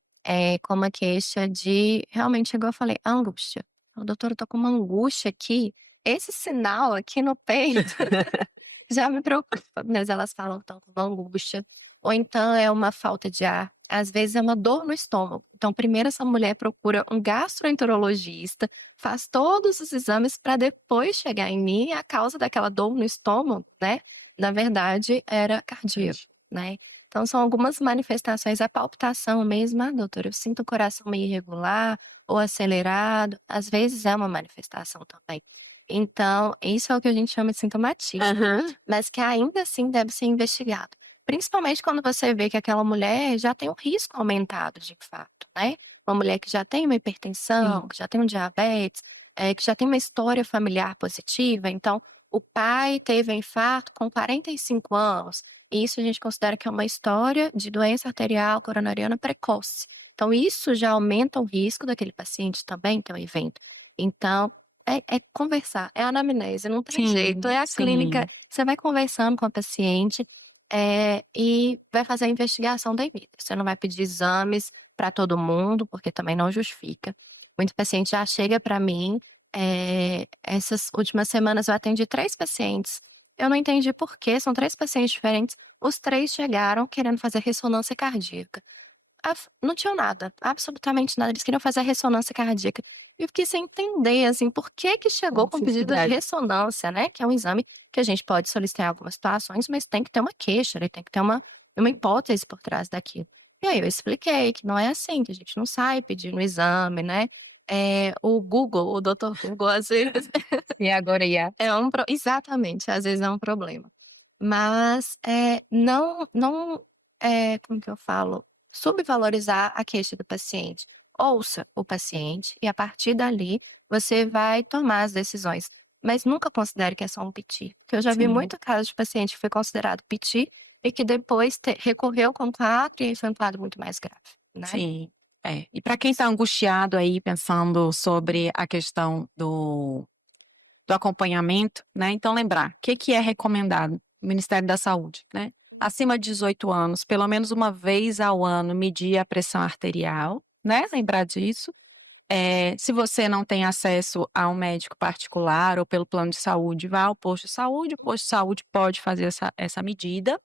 com uma queixa de, realmente, igual eu falei, angústia. Doutor, eu tô com uma angústia aqui. Esse sinal aqui no peito já me preocupa. Mas elas falam que estão com uma angústia. Ou então é uma falta de ar. Às vezes é uma dor no estômago. Então, primeiro essa mulher procura um gastroenterologista, faz todos os exames para depois chegar em mim. E a causa daquela dor no estômago, né? Na verdade, era cardíaco, né? Então, são algumas manifestações, a palpitação mesmo, doutora, eu sinto o coração meio irregular ou acelerado, às vezes é uma manifestação também. Então, isso é o que a gente chama de sintomatismo, Aham. mas que ainda assim deve ser investigado. Principalmente quando você vê que aquela mulher já tem um risco aumentado de infarto, né? Uma mulher que já tem uma hipertensão, Sim. que já tem um diabetes, que já tem uma história familiar positiva. Então, o pai teve um infarto com 45 anos. E isso a gente considera que é uma história de doença arterial coronariana precoce. Então, isso já aumenta o risco daquele paciente também ter um evento. Então, é conversar, é anamnese, não tem jeito, Sim, é a clínica. sim. Você vai conversando com a paciente e vai fazer a investigação devida. Você não vai pedir exames para todo mundo, porque também não justifica. Muito paciente já chega para mim. Essas últimas semanas eu atendi 3 pacientes. Eu não entendi por quê, são 3 pacientes diferentes. Os 3 chegaram querendo fazer ressonância cardíaca. Não tinham nada, absolutamente nada. Eles queriam fazer a ressonância cardíaca. E eu fiquei sem entender, assim, por que que chegou com pedido de Necessidade. ressonância, né? Que é um exame que a gente pode solicitar em algumas situações, mas tem que ter uma queixa, né? Tem que ter uma hipótese por trás daquilo. E aí eu expliquei que não é assim, que a gente não sai pedindo exame, né? O Google, o doutor Google, às vezes E agora, Iá? exatamente, às vezes é um problema. Mas, não, como que eu falo? Subvalorizar a queixa do paciente. Ouça o paciente e, a partir dali, você vai tomar as decisões. Mas nunca considere que é só um piti, porque eu já vi Sim. muito caso de paciente que foi considerado piti e que depois recorreu com quadro e aí foi um quadro muito mais grave, né. Sim, é. E para quem está angustiado aí, pensando sobre a questão do acompanhamento, né, então lembrar, o que é recomendado? O Ministério da Saúde, né, acima de 18 anos, pelo menos uma vez ao ano, medir a pressão arterial, né, lembrar disso. Se você não tem acesso a um médico particular ou pelo plano de saúde, vá ao posto de saúde, o posto de saúde pode fazer essa medida.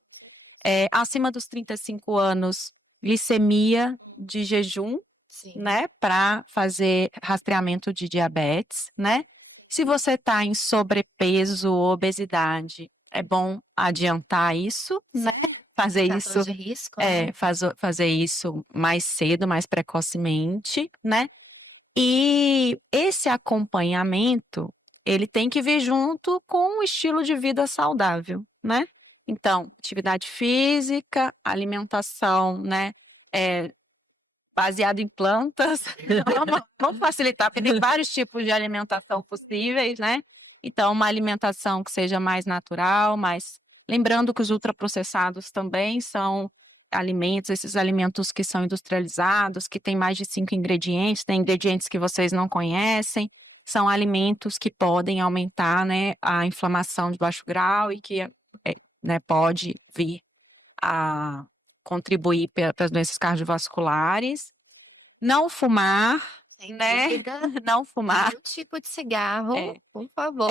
Acima dos 35 anos, glicemia de jejum, Sim. né, para fazer rastreamento de diabetes, né. Se você está em sobrepeso ou obesidade, é bom adiantar isso, né, fazer Fator isso de risco, né. fazer isso mais cedo, mais precocemente, né. E esse acompanhamento, ele tem que vir junto com um estilo de vida saudável, né. Então, atividade física, alimentação, né, baseada em plantas, vamos facilitar, porque tem vários tipos de alimentação possíveis, né. Então uma alimentação que seja mais natural, mais lembrando que os ultraprocessados também são alimentos, esses alimentos que são industrializados, que têm mais de 5 ingredientes, tem ingredientes que vocês não conhecem, são alimentos que podem aumentar, né, a inflamação de baixo grau e que né, pode vir a contribuir para as doenças cardiovasculares. Não fumar, Sem né? dúvida, Não fumar. nenhum tipo de cigarro, É. por favor.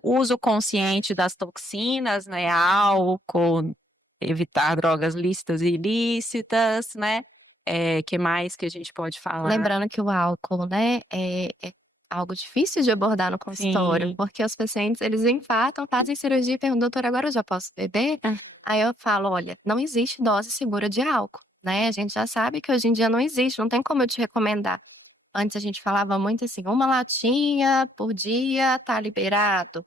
Uso consciente das toxinas, né? Álcool, evitar drogas lícitas e ilícitas, né? Que mais que a gente pode falar? Lembrando que o álcool, né, é algo difícil de abordar no consultório, Sim. porque os pacientes, eles infartam, fazem cirurgia e perguntam: "Doutora, agora eu já posso beber?" Aí eu falo: "Olha, não existe dose segura de álcool, né, a gente já sabe que hoje em dia não existe, não tem como eu te recomendar." Antes a gente falava muito assim: "Uma latinha por dia tá liberado",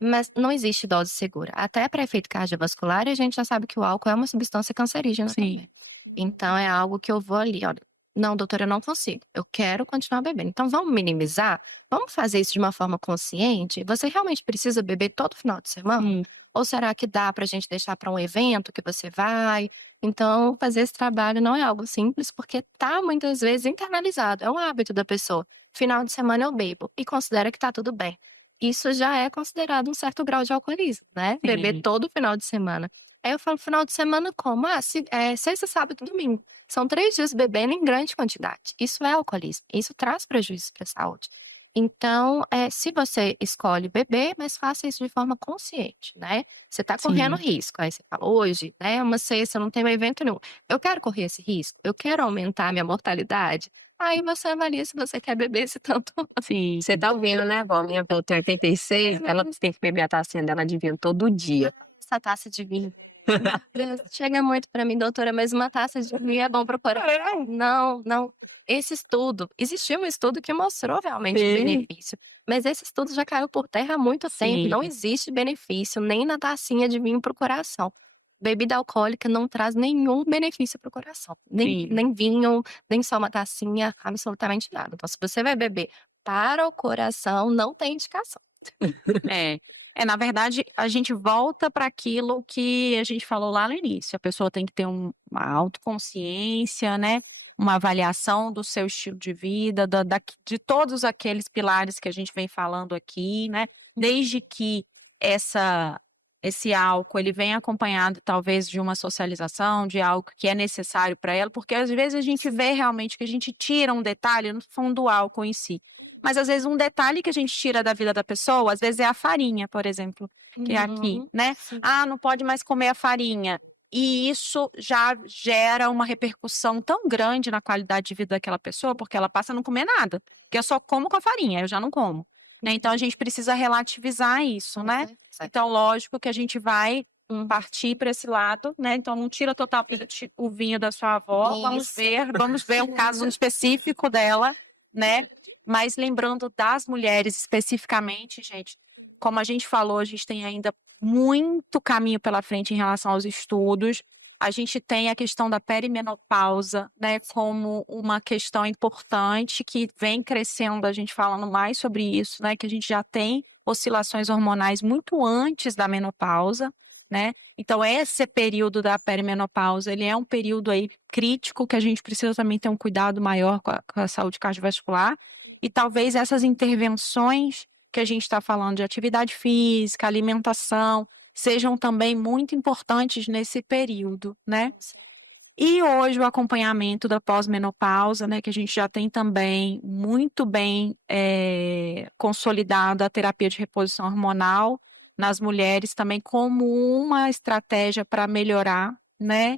mas não existe dose segura. Até para efeito cardiovascular, a gente já sabe que o álcool é uma substância cancerígena Sim. também. Então é algo que eu vou ali: "Olha, não, doutora, eu não consigo. Eu quero continuar bebendo. Então vamos minimizar? Vamos fazer isso de uma forma consciente? Você realmente precisa beber todo final de semana? Sim. Ou será que dá pra gente deixar para um evento que você vai?" Então, fazer esse trabalho não é algo simples, porque tá muitas vezes internalizado, é um hábito da pessoa. Final de semana eu bebo e considera que tá tudo bem. Isso já é considerado um certo grau de alcoolismo, né? Beber Sim. todo final de semana. Aí eu falo: "Final de semana como?" "Ah, sexta, sábado e domingo." São 3 dias bebendo em grande quantidade. Isso é alcoolismo, isso traz prejuízo para a saúde. Então, se você escolhe beber, mas faça isso de forma consciente, né. Você está correndo Sim. risco, aí você fala: "Hoje, né, é uma sexta, eu não tenho evento nenhum. Eu quero correr esse risco? Eu quero aumentar a minha mortalidade?" Aí você avalia se você quer beber esse tanto. Sim. Você tá ouvindo, né, vó? Minha avó tem 86, ela tem que beber a tacinha dela de vinho todo dia. Essa taça de vinho. Chega muito pra mim: "Doutora, mas uma taça de vinho é bom para o coração." Não, não. Esse estudo existiu um estudo que mostrou realmente o Sim. benefício, mas esse estudo já caiu por terra há muito tempo, não Sim. existe benefício nem na tacinha de vinho para o coração. Bebida alcoólica não traz nenhum benefício para o coração, Sim. nem vinho, nem só uma tacinha, absolutamente nada. Então se você vai beber para o coração, não tem indicação. Na verdade, a gente volta para aquilo que a gente falou lá no início. A pessoa tem que ter uma autoconsciência, né? Uma avaliação do seu estilo de vida, de todos aqueles pilares que a gente vem falando aqui, né? Desde que esse álcool ele vem acompanhado talvez de uma socialização, de algo que é necessário para ela, porque às vezes a gente vê realmente que a gente tira um detalhe no fundo do álcool em si. Mas às vezes um detalhe que a gente tira da vida da pessoa, às vezes é a farinha, por exemplo, que é aqui, né? Sim. Ah, não pode mais comer a farinha. E isso já gera uma repercussão tão grande na qualidade de vida daquela pessoa, porque ela passa a não comer nada. Porque eu só como com a farinha, eu já não como. Né? Então a gente precisa relativizar isso, né? Certo. Então, lógico que a gente vai partir para esse lado, né? Então não tira total o vinho da sua avó. Isso. Vamos ver um caso específico dela, né? Mas lembrando das mulheres especificamente, gente, como a gente falou, a gente tem ainda muito caminho pela frente em relação aos estudos. A gente tem a questão da perimenopausa, né, como uma questão importante que vem crescendo, a gente falando mais sobre isso, né, que a gente já tem oscilações hormonais muito antes da menopausa, né? Então esse período da perimenopausa, ele é um período aí crítico que a gente precisa também ter um cuidado maior com a saúde cardiovascular. E talvez essas intervenções que a gente está falando de atividade física, alimentação, sejam também muito importantes nesse período, né? E hoje o acompanhamento da pós-menopausa, né, que a gente já tem também muito bem consolidado a terapia de reposição hormonal nas mulheres também como uma estratégia para melhorar, né,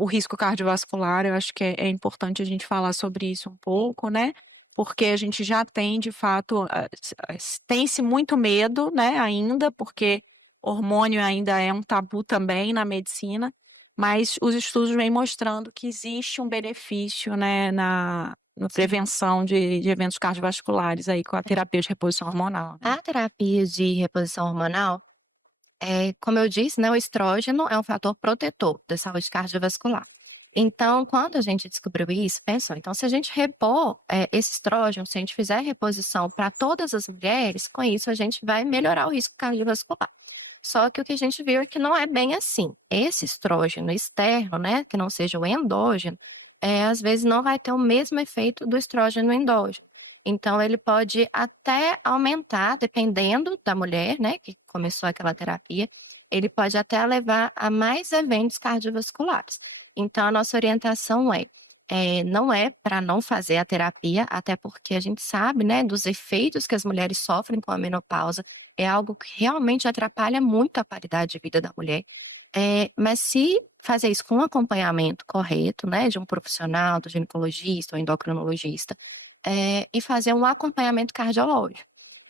o risco cardiovascular. Eu acho que é importante a gente falar sobre isso um pouco, né? Porque a gente já tem, de fato, tem-se muito medo, né, ainda, porque hormônio ainda é um tabu também na medicina, mas os estudos vêm mostrando que existe um benefício, né, na prevenção de eventos cardiovasculares aí com a terapia de reposição hormonal. Né? A terapia de reposição hormonal, como eu disse, né, o estrógeno é um fator protetor da saúde cardiovascular. Então, quando a gente descobriu isso, pensou, então se a gente repor esse estrógeno, se a gente fizer reposição para todas as mulheres, com isso a gente vai melhorar o risco cardiovascular. Só que o que a gente viu é que não é bem assim. Esse estrógeno externo, né, que não seja o endógeno, às vezes não vai ter o mesmo efeito do estrógeno endógeno. Então ele pode até aumentar, dependendo da mulher, né, que começou aquela terapia, ele pode até levar a mais eventos cardiovasculares. Então a nossa orientação não é para não fazer a terapia, até porque a gente sabe, né, dos efeitos que as mulheres sofrem com a menopausa, é algo que realmente atrapalha muito a qualidade de vida da mulher. Mas se fazer isso com um acompanhamento correto, né, de um profissional, do ginecologista ou endocrinologista, e fazer um acompanhamento cardiológico.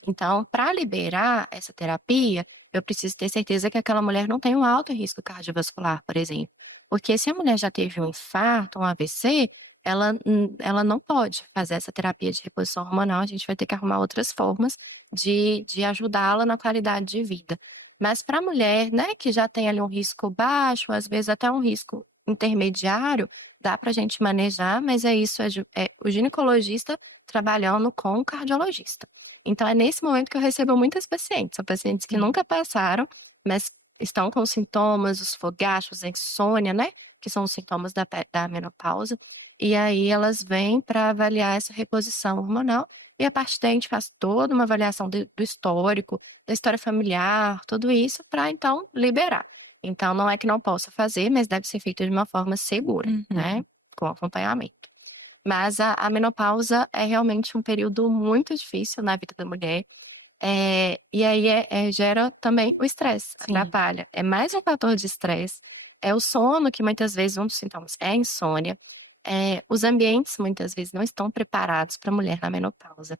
Então, para liberar essa terapia, eu preciso ter certeza que aquela mulher não tem um alto risco cardiovascular, por exemplo. Porque se a mulher já teve um infarto, um AVC, ela não pode fazer essa terapia de reposição hormonal, a gente vai ter que arrumar outras formas de ajudá-la na qualidade de vida. Mas para a mulher, né, que já tem ali um risco baixo, às vezes até um risco intermediário, dá para a gente manejar, mas é o ginecologista trabalhando com o cardiologista. Então é nesse momento que eu recebo muitas pacientes, são pacientes que Sim. nunca passaram, mas estão com sintomas, os fogachos, a insônia, né, que são os sintomas da menopausa, e aí elas vêm para avaliar essa reposição hormonal, e a partir daí a gente faz toda uma avaliação do histórico, da história familiar, tudo isso para então liberar. Então não é que não possa fazer, mas deve ser feito de uma forma segura, né, Uhum. com acompanhamento. Mas a menopausa é realmente um período muito difícil na vida da mulher, e aí gera também o estresse, Sim. atrapalha. É mais um fator de estresse, é o sono, que muitas vezes um dos sintomas é a insônia, os ambientes muitas vezes não estão preparados para a mulher na menopausa.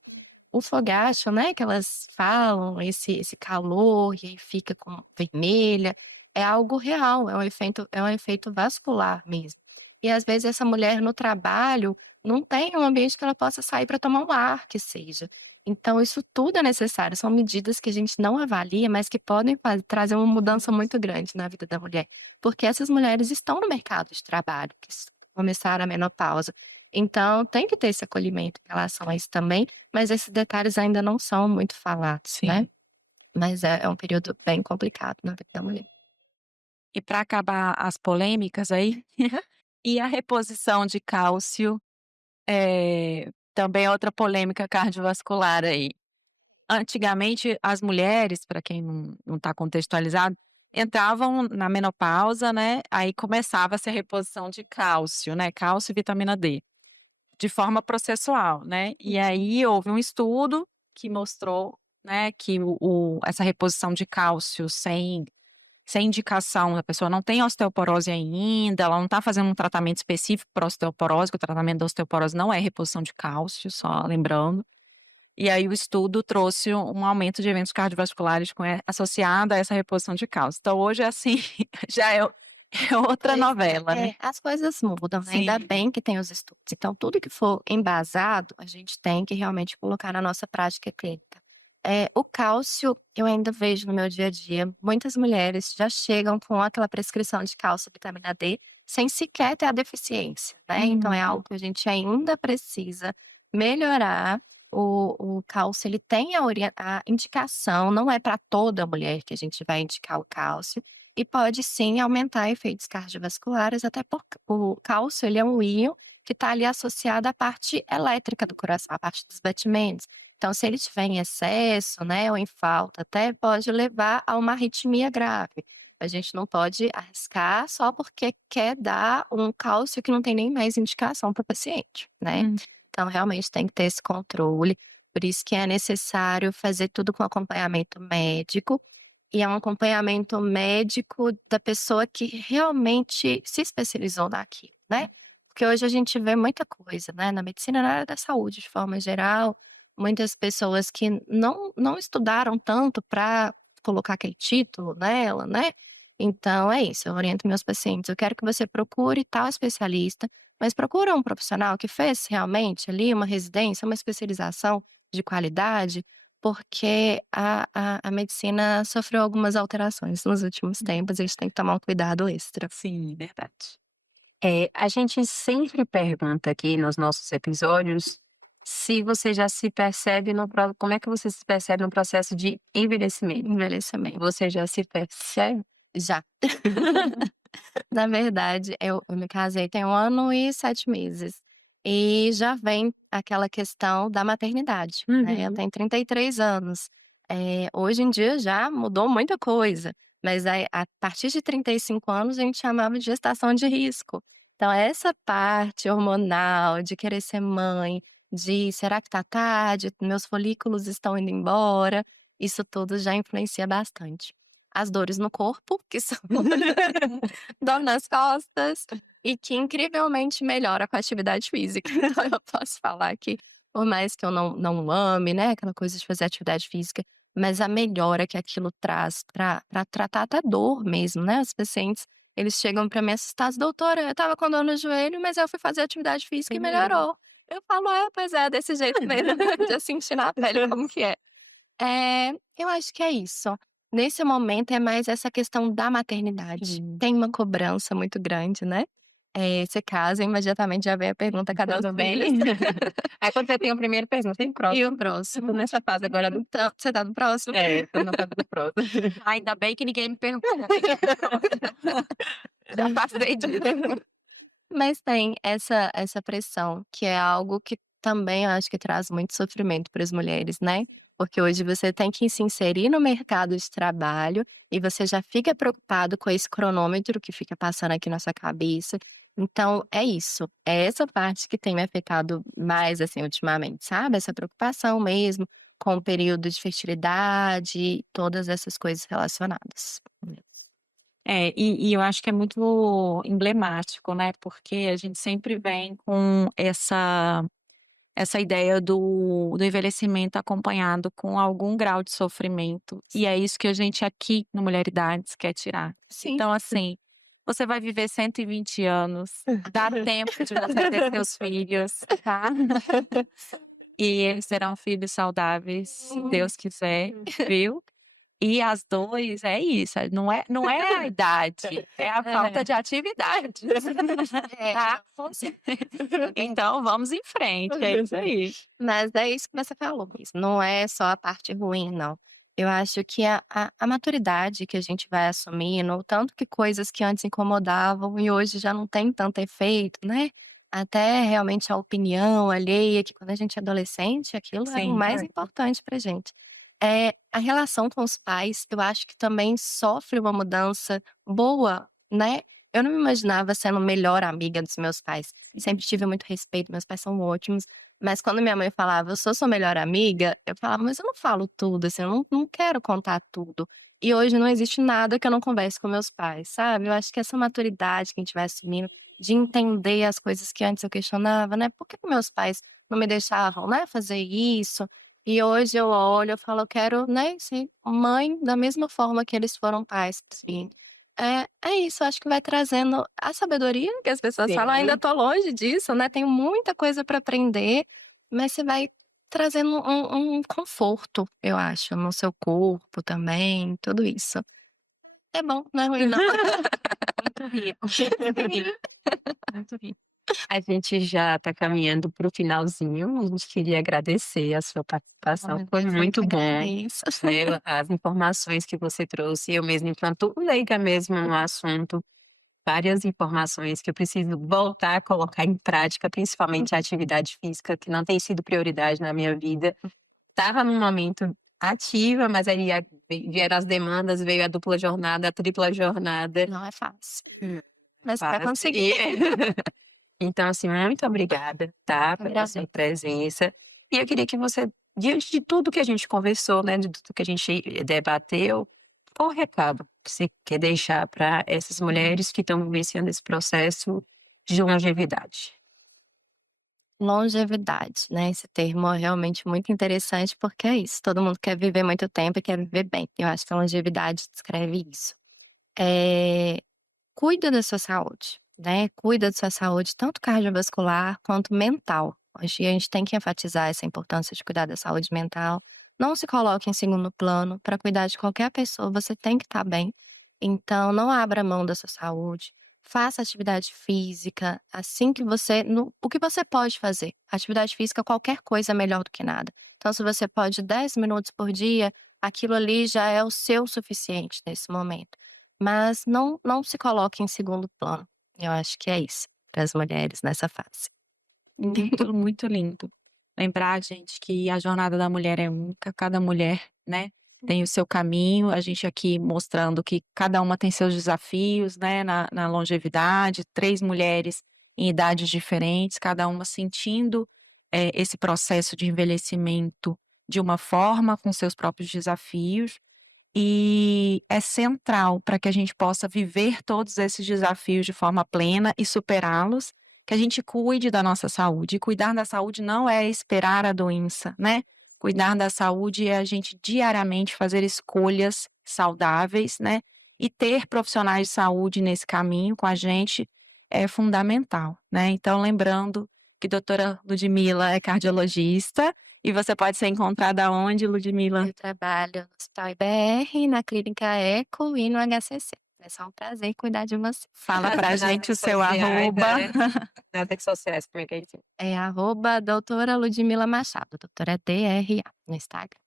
O fogacho, né, que elas falam, esse calor, e aí fica com vermelha, é algo real, é um efeito vascular mesmo. E às vezes essa mulher no trabalho não tem um ambiente que ela possa sair para tomar um ar que seja. Então isso tudo é necessário, são medidas que a gente não avalia, mas que podem trazer uma mudança muito grande na vida da mulher, porque essas mulheres estão no mercado de trabalho, começaram a menopausa. Então tem que ter esse acolhimento em relação a isso também, mas esses detalhes ainda não são muito falados, né. Sim. Mas é um período bem complicado na vida da mulher. E para acabar as polêmicas aí, e a reposição de cálcio, também é outra polêmica cardiovascular aí. Antigamente, as mulheres, para quem não está contextualizado, entravam na menopausa, né, aí começava-se a reposição de cálcio, né, cálcio e vitamina D, de forma processual, né. E aí houve um estudo que mostrou, né, que essa reposição de cálcio sem indicação, a pessoa não tem osteoporose ainda, ela não está fazendo um tratamento específico para osteoporose, que o tratamento da osteoporose não é reposição de cálcio, só lembrando. E aí o estudo trouxe um aumento de eventos cardiovasculares associado a essa reposição de cálcio. Então hoje é assim, já é outra Pois novela, né. as coisas mudam, né, ainda Sim, bem que tem os estudos. Então tudo que for embasado, a gente tem que realmente colocar na nossa prática clínica. O cálcio, eu ainda vejo no meu dia a dia, muitas mulheres já chegam com aquela prescrição de cálcio e vitamina D, sem sequer ter a deficiência, né, então é algo uhum, que a gente ainda precisa melhorar. O cálcio, ele tem a indicação, não é para toda mulher que a gente vai indicar o cálcio, e pode sim aumentar efeitos cardiovasculares, até porque o cálcio, ele é um íon que está ali associado à parte elétrica do coração, à parte dos batimentos. Então, se ele tiver em excesso, né, ou em falta, até pode levar a uma arritmia grave. A gente não pode arriscar só porque quer dar um cálcio que não tem nem mais indicação para o paciente, né. hum, Então, realmente tem que ter esse controle, por isso que é necessário fazer tudo com acompanhamento médico, e é um acompanhamento médico da pessoa que realmente se especializou naquilo, né. Porque hoje a gente vê muita coisa, né, na medicina, na área da saúde de forma geral, muitas pessoas que não estudaram tanto para colocar aquele título nela, né. Então é isso, eu oriento meus pacientes, eu quero que você procure tal especialista, mas procura um profissional que fez realmente ali uma residência, uma especialização de qualidade, porque a medicina sofreu algumas alterações nos últimos tempos, a gente tem que tomar um cuidado extra. sim, verdade. A gente sempre pergunta aqui nos nossos episódios se você já se percebe como é que você se percebe no processo de envelhecimento? Envelhecimento. Você já se percebe? Já. Na verdade, eu me casei tem 1 ano e 7 meses. e já vem aquela questão da maternidade, né. Eu Uhum. tenho 33 anos, hoje em dia já mudou muita coisa, mas aí a partir de 35 anos a gente chamava de gestação de risco. Então essa parte hormonal de querer ser mãe, de "será que tá tarde? Meus folículos estão indo embora", isso tudo já influencia bastante. As dores no corpo, que são dor nas costas, e que incrivelmente melhora com a atividade física. Então eu posso falar que, por mais que eu não ame, né, aquela coisa de fazer atividade física, mas a melhora que aquilo traz pra tratar até dor mesmo, né, os pacientes, eles chegam pra mim assustados: "Doutora, eu estava com dor no joelho, mas eu fui fazer atividade física e melhorou". Eu falo: "É, pois é, desse jeito mesmo, de sentir na pele como que é". Eu acho que é isso. Nesse momento é mais essa questão da maternidade. Sim. Tem uma cobrança muito grande, né. Você casa, imediatamente já vem a pergunta: "Cadê os Tudo filhos?" bem? Aí quando você tem o primeiro, pergunta: "E o E o próximo?". próximo? Tô nessa fase agora do Então, você tá no próximo? tô na fase do próximo. Ainda bem que ninguém me perguntou. Já passei disso. Mas tem essa pressão, que é algo que também eu acho que traz muito sofrimento para as mulheres, né. Porque hoje você tem que se inserir no mercado de trabalho e você já fica preocupado com esse cronômetro que fica passando aqui na sua cabeça. Então é isso, é essa parte que tem me afetado mais, assim, ultimamente, sabe, essa preocupação mesmo com o período de fertilidade e todas essas coisas relacionadas. E eu acho que é muito emblemático, né, porque a gente sempre vem com essa ideia do envelhecimento acompanhado com algum grau de sofrimento, e é isso que a gente aqui no Mulheridades quer tirar. Sim. Então, assim, você vai viver 120 anos, dá tempo de você ter seus filhos, tá. E eles serão filhos saudáveis, se Deus quiser, viu. E as 2 é isso, não é a idade, é a falta de atividade. É, Tá. com Então vamos em frente, é isso aí. Mas é isso que você falou mesmo, não é só a parte ruim não. Eu acho que a maturidade que a gente vai assumindo, o tanto que coisas que antes incomodavam e hoje já não tem tanto efeito, né, até realmente a opinião alheia, que quando a gente é adolescente aquilo era o Sim. mais importante pra gente. A relação com os pais, eu acho que também sofre uma mudança boa, né. Eu não me imaginava sendo melhor amiga dos meus pais, sempre tive muito respeito, meus pais são ótimos, mas quando minha mãe falava: "Eu sou sua melhor amiga", eu falava: "Mas eu não falo tudo, assim, eu não quero contar tudo". E hoje não existe nada que eu não converse com meus pais, sabe. Eu acho que essa maturidade que a gente vai assumindo, de entender as coisas que antes eu questionava, né, por que que meus pais não me deixavam, né, fazer isso? E hoje eu olho, eu falo: "Eu quero, né, ser mãe da mesma forma que eles foram pais para mim". É isso, eu acho que vai trazendo a sabedoria que as pessoas falam, ainda Sim. tô longe disso, né, tenho muita coisa para aprender, mas você vai trazendo um conforto, eu acho, no seu corpo também, tudo isso. É bom, não é ruim não. Muito rico, muito rico, muito rico. A gente já está caminhando para o finalzinho, a gente queria agradecer a sua participação, Ai, foi Deus, eu que muito bom, agradeço. né, as informações que você trouxe, eu mesma enquanto leiga mesmo no assunto, várias informações que eu preciso voltar a colocar em prática, principalmente a atividade física, que não tem sido prioridade na minha vida. Estava num momento ativa, mas aí vieram as demandas, veio a dupla jornada, a tripla jornada. Não é fácil, Hum. mas vai Fácil. conseguir. Então, assim, muito obrigada, tá, Eu pela sua agradeço. presença. E eu queria que você, diante de tudo que a gente conversou, né, de tudo que a gente debateu, qual o recado que você quer deixar para essas mulheres que estão vivenciando esse processo de longevidade? Longevidade, né, esse termo é realmente muito interessante, porque é isso, todo mundo quer viver muito tempo e quer viver bem. Eu acho que a longevidade descreve isso. Eh, Cuida da sua saúde, né, cuida da sua saúde tanto cardiovascular quanto mental. Hoje a gente tem que enfatizar essa importância de cuidar da saúde mental. Não se coloque em segundo plano, para cuidar de qualquer pessoa você tem que estar bem, então não abra mão da sua saúde, faça atividade física, assim que você no o que você pode fazer, atividade física qualquer coisa é melhor do que nada. Então se você pode 10 minutos por dia, aquilo ali já é o seu suficiente nesse momento. Mas não se coloque em segundo plano. Eu acho que é isso, para as mulheres nessa fase. Muito, muito lindo. Lembrar, gente, que a jornada da mulher é única, cada mulher, né, tem o seu caminho. A gente aqui mostrando que cada uma tem seus desafios, né, na longevidade, 3 mulheres em idades diferentes, cada uma sentindo, esse processo de envelhecimento de uma forma, com seus próprios desafios. E é central para que a gente possa viver todos esses desafios de forma plena e superá-los, que a gente cuide da nossa saúde. E cuidar da saúde não é esperar a doença, né? Cuidar da saúde é a gente diariamente fazer escolhas saudáveis, né? E ter profissionais de saúde nesse caminho com a gente é fundamental, né? Então, lembrando que a doutora Ludmila é cardiologista e você pode ser encontrada onde, Ludmila? Eu trabalho no Hospital IBR, na Clínica Eco e no HCC. É só um prazer cuidar de você. Fala pra Nas gente o redes seu sociais, arroba. né? Nas redes sociais, como é que é isso? É arroba doutora Ludmila Machado, doutora DRA, no Instagram.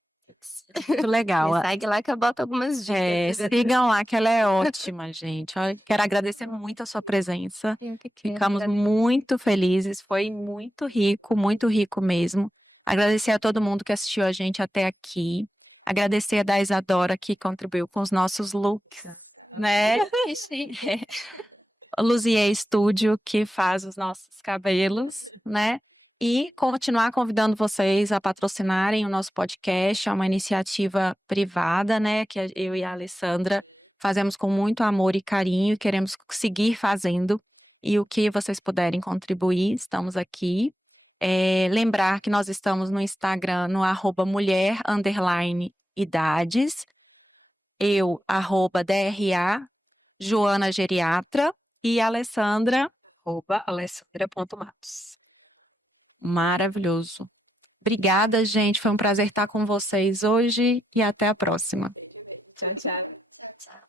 Muito legal. Me segue lá que eu boto algumas dicas. Sigam lá que ela é ótima, gente. Olha, quero agradecer muito a sua presença. Eu que quero Ficamos agradecer. muito felizes, foi muito rico mesmo. Agradecer a todo mundo que assistiu a gente até aqui. Agradecer a da Isadora que contribuiu com os nossos looks, né? Que chique. O Luzier Studio, que faz os nossos cabelos, né? E continuar convidando vocês a patrocinarem o nosso podcast. É uma iniciativa privada, né? Que eu e a Alessandra fazemos com muito amor e carinho e queremos seguir fazendo. E o que vocês puderem contribuir, estamos aqui. Lembrar que nós estamos no Instagram, no @mulher_idades. Eu, @DRA, Joana Geriatra. E a Alessandra, @alessandra.matos. maravilhoso. Obrigada, gente. Foi um prazer estar com vocês hoje e até a próxima. Tchau, tchau. Tchau.